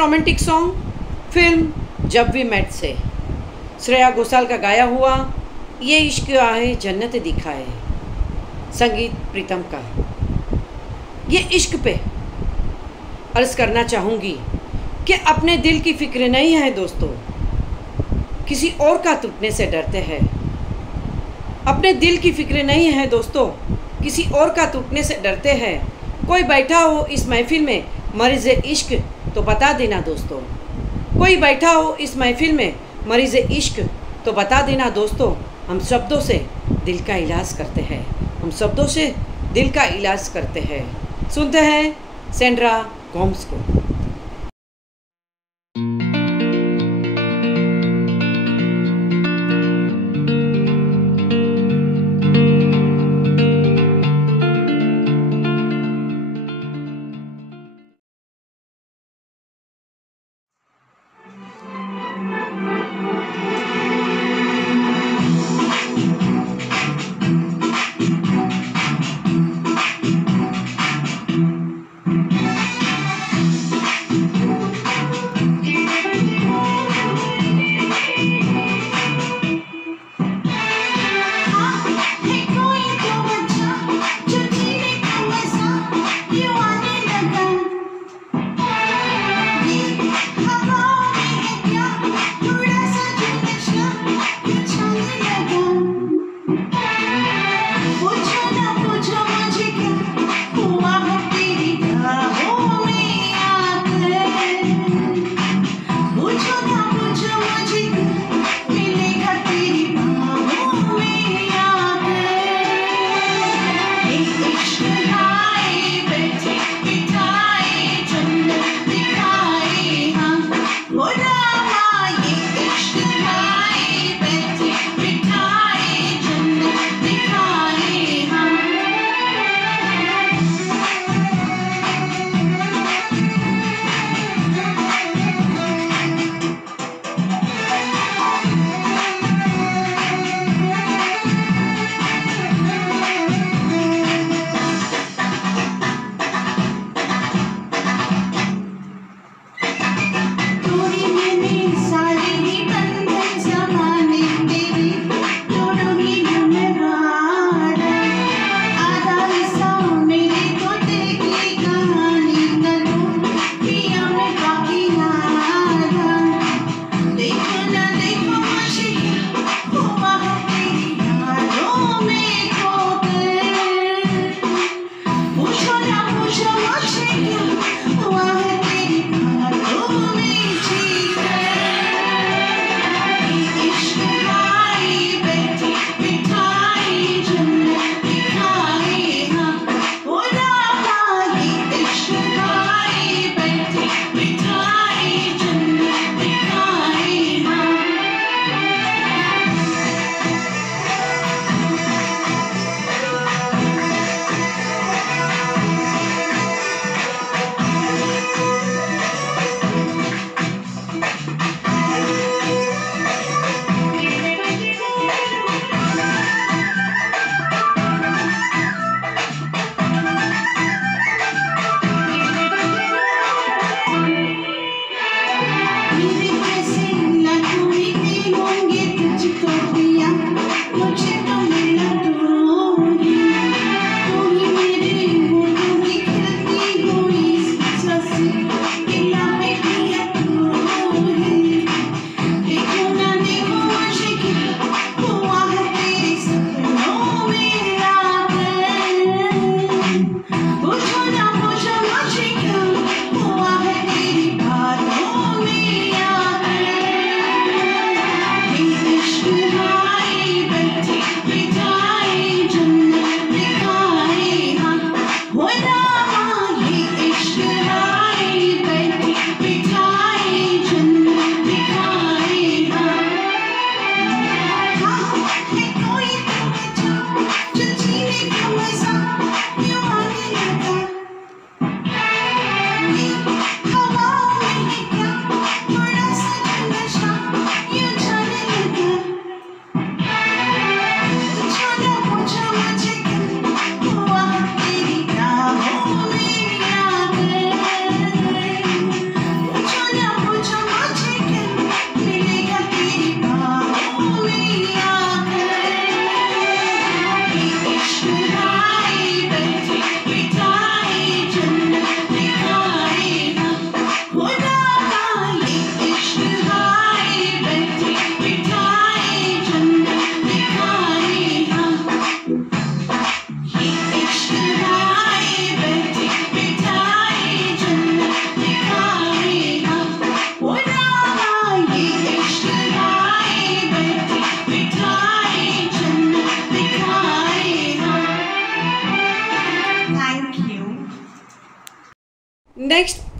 रोमांटिक सॉन्ग फिल्म जब वी मेट से श्रेया घोषाल का गाया हुआ ये इश्क आए जन्नत दिखाए, संगीत प्रीतम का। ये इश्क पे अर्ज करना चाहूँगी कि अपने दिल की फिक्र नहीं है दोस्तों, किसी और का टूटने से डरते हैं। अपने दिल की फिक्र नहीं है दोस्तों, किसी और का टूटने से डरते हैं। कोई बैठा हो इस महफिल में मरीज़ इश्क तो बता देना दोस्तों, कोई बैठा हो इस महफिल में मरीज़ इश्क तो बता देना दोस्तों। हम शब्दों से दिल का इलाज करते हैं, हम शब्दों से दिल का इलाज करते हैं। सुनते हैं सेंड्रा गोम्स को।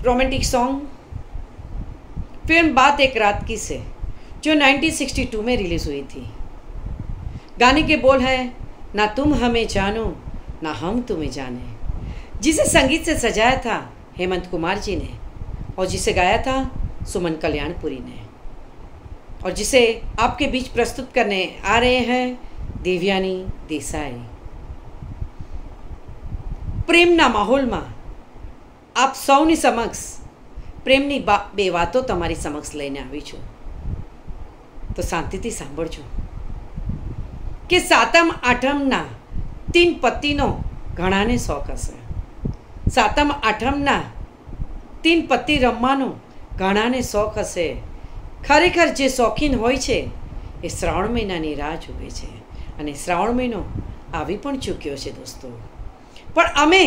रोमांटिक सॉन्ग फिल्म बात एक रात की से, जो 1962 में रिलीज़ हुई थी। गाने के बोल है, ना तुम हमें जानो ना हम तुम्हें जाने, जिसे संगीत से सजाया था हेमंत कुमार जी ने और जिसे गाया था सुमन कल्याणपुरी ने, और जिसे आपके बीच प्रस्तुत करने आ रहे हैं देवयानी देसाई। प्रेमना माहौलમાં આપ સૌની સમક્ષ પ્રેમની બે વાતો તમારી સમક્ષ લઈને આવી છું, તો શાંતિથી સાંભળજો કે સાતમ આઠમના તીન પત્તીનો ઘણાને શોખ હશે। સાતમ આઠમના તીન પત્તી રમવાનો ઘણાને શોખ હશે। ખરેખર જે શોખીન હોય છે એ શ્રાવણ મહિનાની રાહ જુએ છે, અને શ્રાવણ મહિનો આવી પણ ચૂક્યો છે દોસ્તો। પણ અમે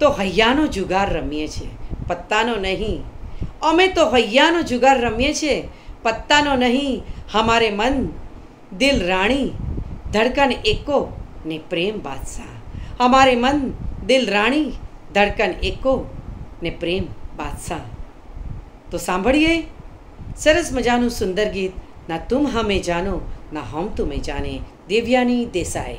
તો હૈયાનો જુગાર રમીએ છીએ, પત્તાનો નહીં। અમે તો હૈયાનો જુગાર રમીએ છીએ, પત્તાનો નહીં। हमारे मन दिल रानी धड़कन एको ने प्रेम बादशाह। हमारे मन दिल रानी धड़कन एको ने प्रेम बादशाह। तो सांभळिए सरस मजाનું सुंदर गीत, ना तुम हमें जानो ना हम तुम्हें जाने, Devyani Desai.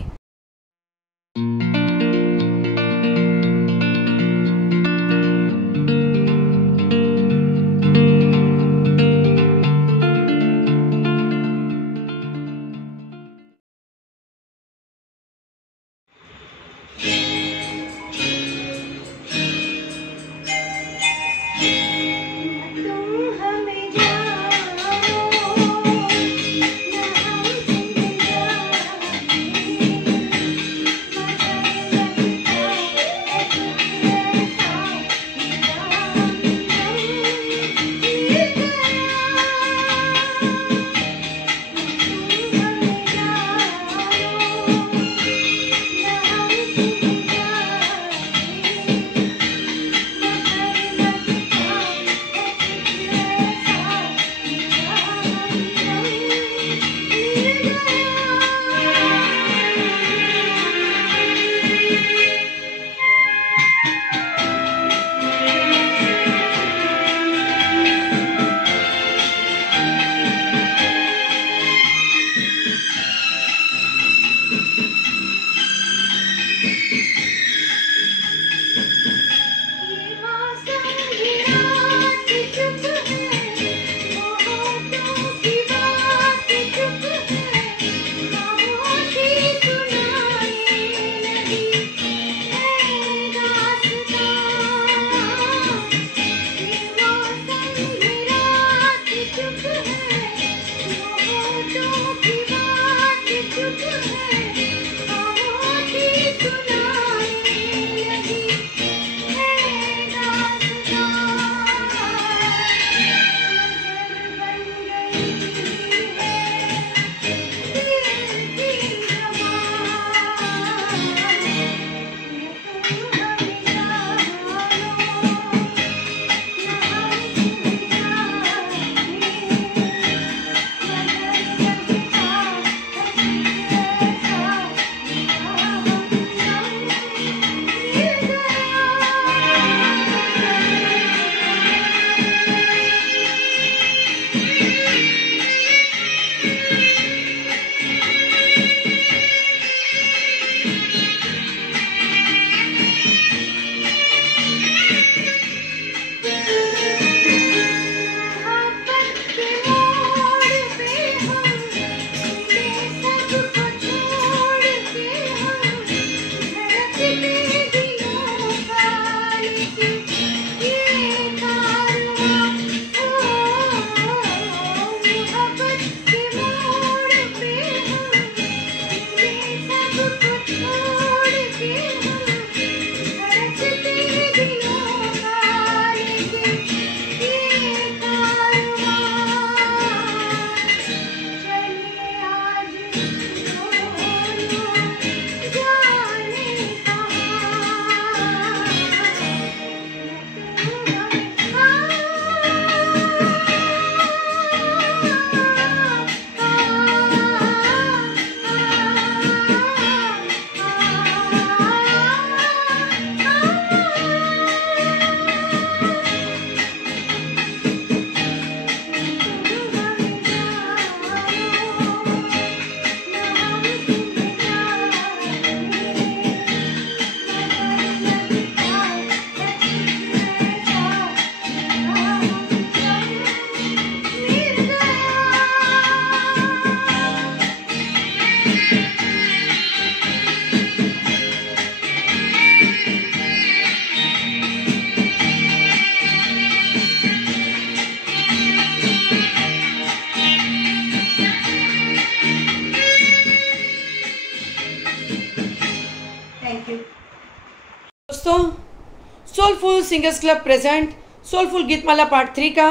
Soulful singers club present soulful Geetmala part 3 का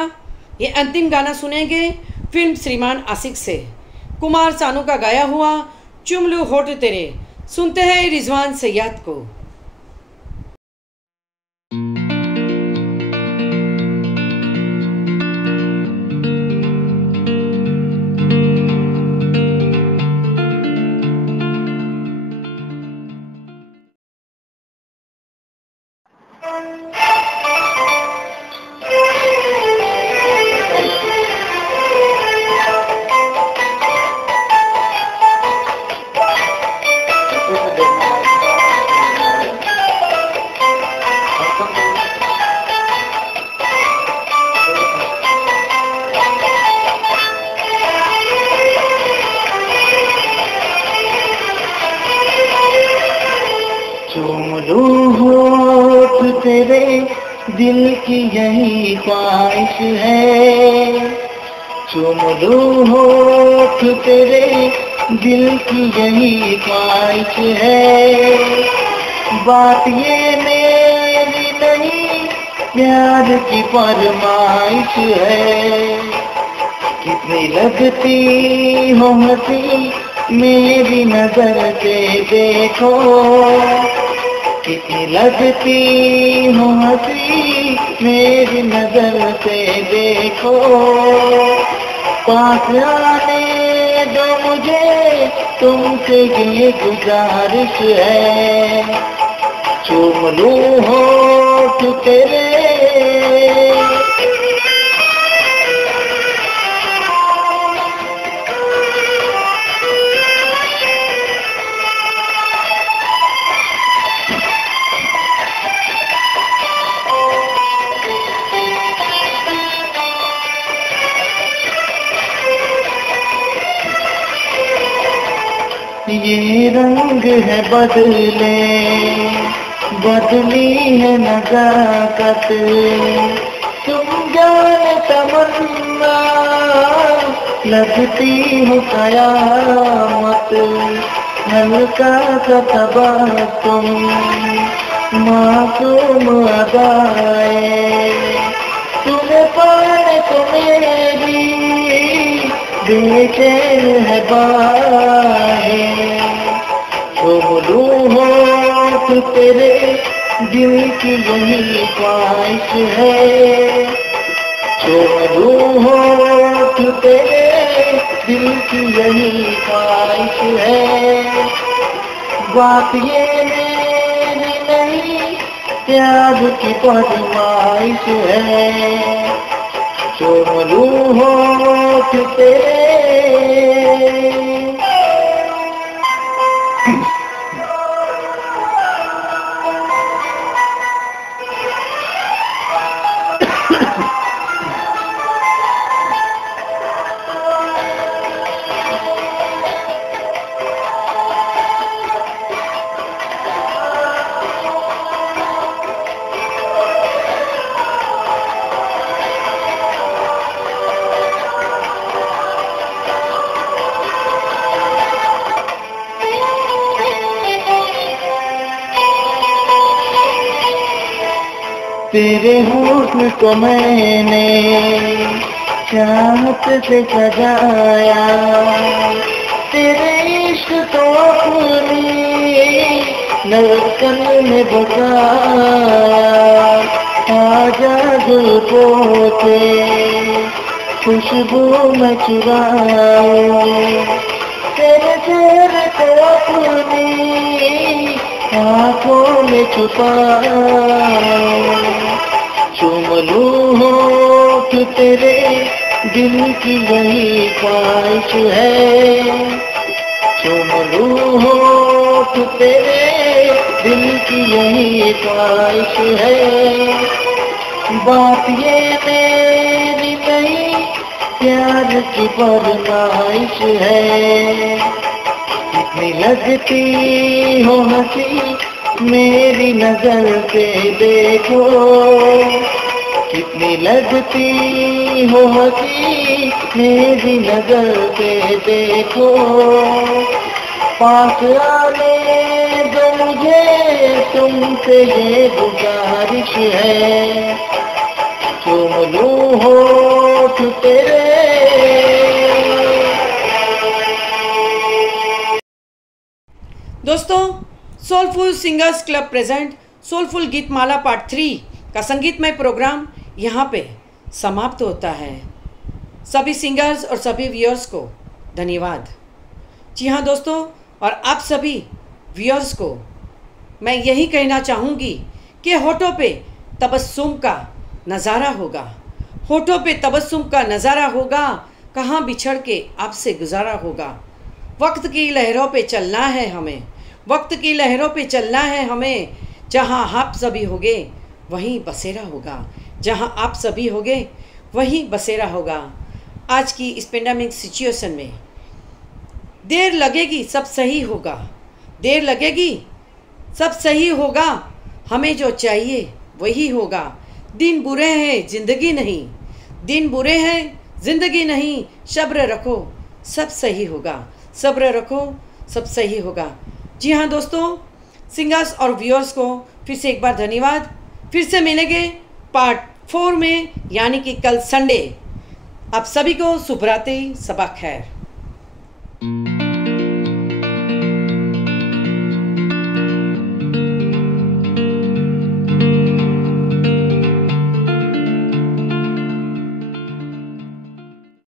ये अंतिम गाना सुनेंगे फिल्म श्रीमान आशिक से। कुमार सानू का गाया हुआ चुम लूं होठ तेरे। सुनते हैं रिजवान सैयद को। तेरे दिल की यही ख्वाहिश है, चूम लूं होठ तेरे दिल की यही ख्वाहिश है। बात ये मेरी नहीं प्यार की फरमाइश है। कितनी लगती हो हंसी मेरी नजर से देखो, कितनी लगती हो हंसी मेरी नजर से देखो। पास आने दो मुझे तुमसे ये गुजारिश है, चूम लूं होठ तेरे। ये रंग है बदले, बदली है नजाकत। तुम जाने तमन्ना लगती हो कयामत। हल्का सा तबस्सुम मासूम अदाए, तुम्हें पाने को मेरी बेचैन है बाहें। चूम लूं होठ तेरे दिल की यही ख्वाहिश है, चूम लूं होठ तेरे दिल की यही ख्वाहिश है। बात ये मेरी नहीं प्यार की फरमाइश है, चूम लूं होठ तेरे। तेरे हुस्न को मैंने चाहत से सजाया, तेरे इश्क तो अपनी नलकन में बसाया। आजा जुल्फों से खुशबू में चुराऊं, तेरे चेहरे को अपनी आँखों में छुपाऊं। चूम लूं होठ तेरे दिल की यही ख्वाहिश है, चूम लूं होठ तेरे दिल की यही ख्वाहिश है। बात ये मेरी नहीं प्यार की फरमाइश है। कितनी लगती हो हंसी मेरी नजर से देखो, कितनी लगती हो हंसी मेरी नजर से देखो। पास आने दो मुझे तुमसे ये गुजारिश है, चूम लूं होठ तेरे। दोस्तों, soulful singers club present soulful गीत माला पार्ट 3 का संगीतमय प्रोग्राम यहाँ पे समाप्त होता है। सभी सिंगर्स और सभी व्यूअर्स को धन्यवाद। जी हाँ दोस्तों, और आप सभी व्यूअर्स को मैं यही कहना चाहूँगी कि होठों पे तबस्सुम का नज़ारा होगा, होठों पे तबस्सुम का नज़ारा होगा, कहाँ बिछड़ के आपसे गुजारा होगा। वक्त की लहरों पे चलना है हमें, वक्त की लहरों पे चलना है हमें, जहाँ आप सभी होगे वहीं बसेरा होगा, जहाँ आप सभी होगे वहीं बसेरा होगा। आज की इस पेंडेमिक सिचुएशन में देर लगेगी सब सही होगा, देर लगेगी सब सही होगा, हमें जो चाहिए वही होगा। दिन बुरे हैं ज़िंदगी नहीं, दिन बुरे हैं ज़िंदगी नहीं, सब्र रखो सब सही होगा, सब्र रखो सब सही होगा। जी हाँ दोस्तों, सिंगर्स और व्यूअर्स को फिर से एक बार धन्यवाद। फिर से मिलेंगे पार्ट 4 में, यानी कि कल संडे। आप सभी को शुभ रात्रि, सबा खैर।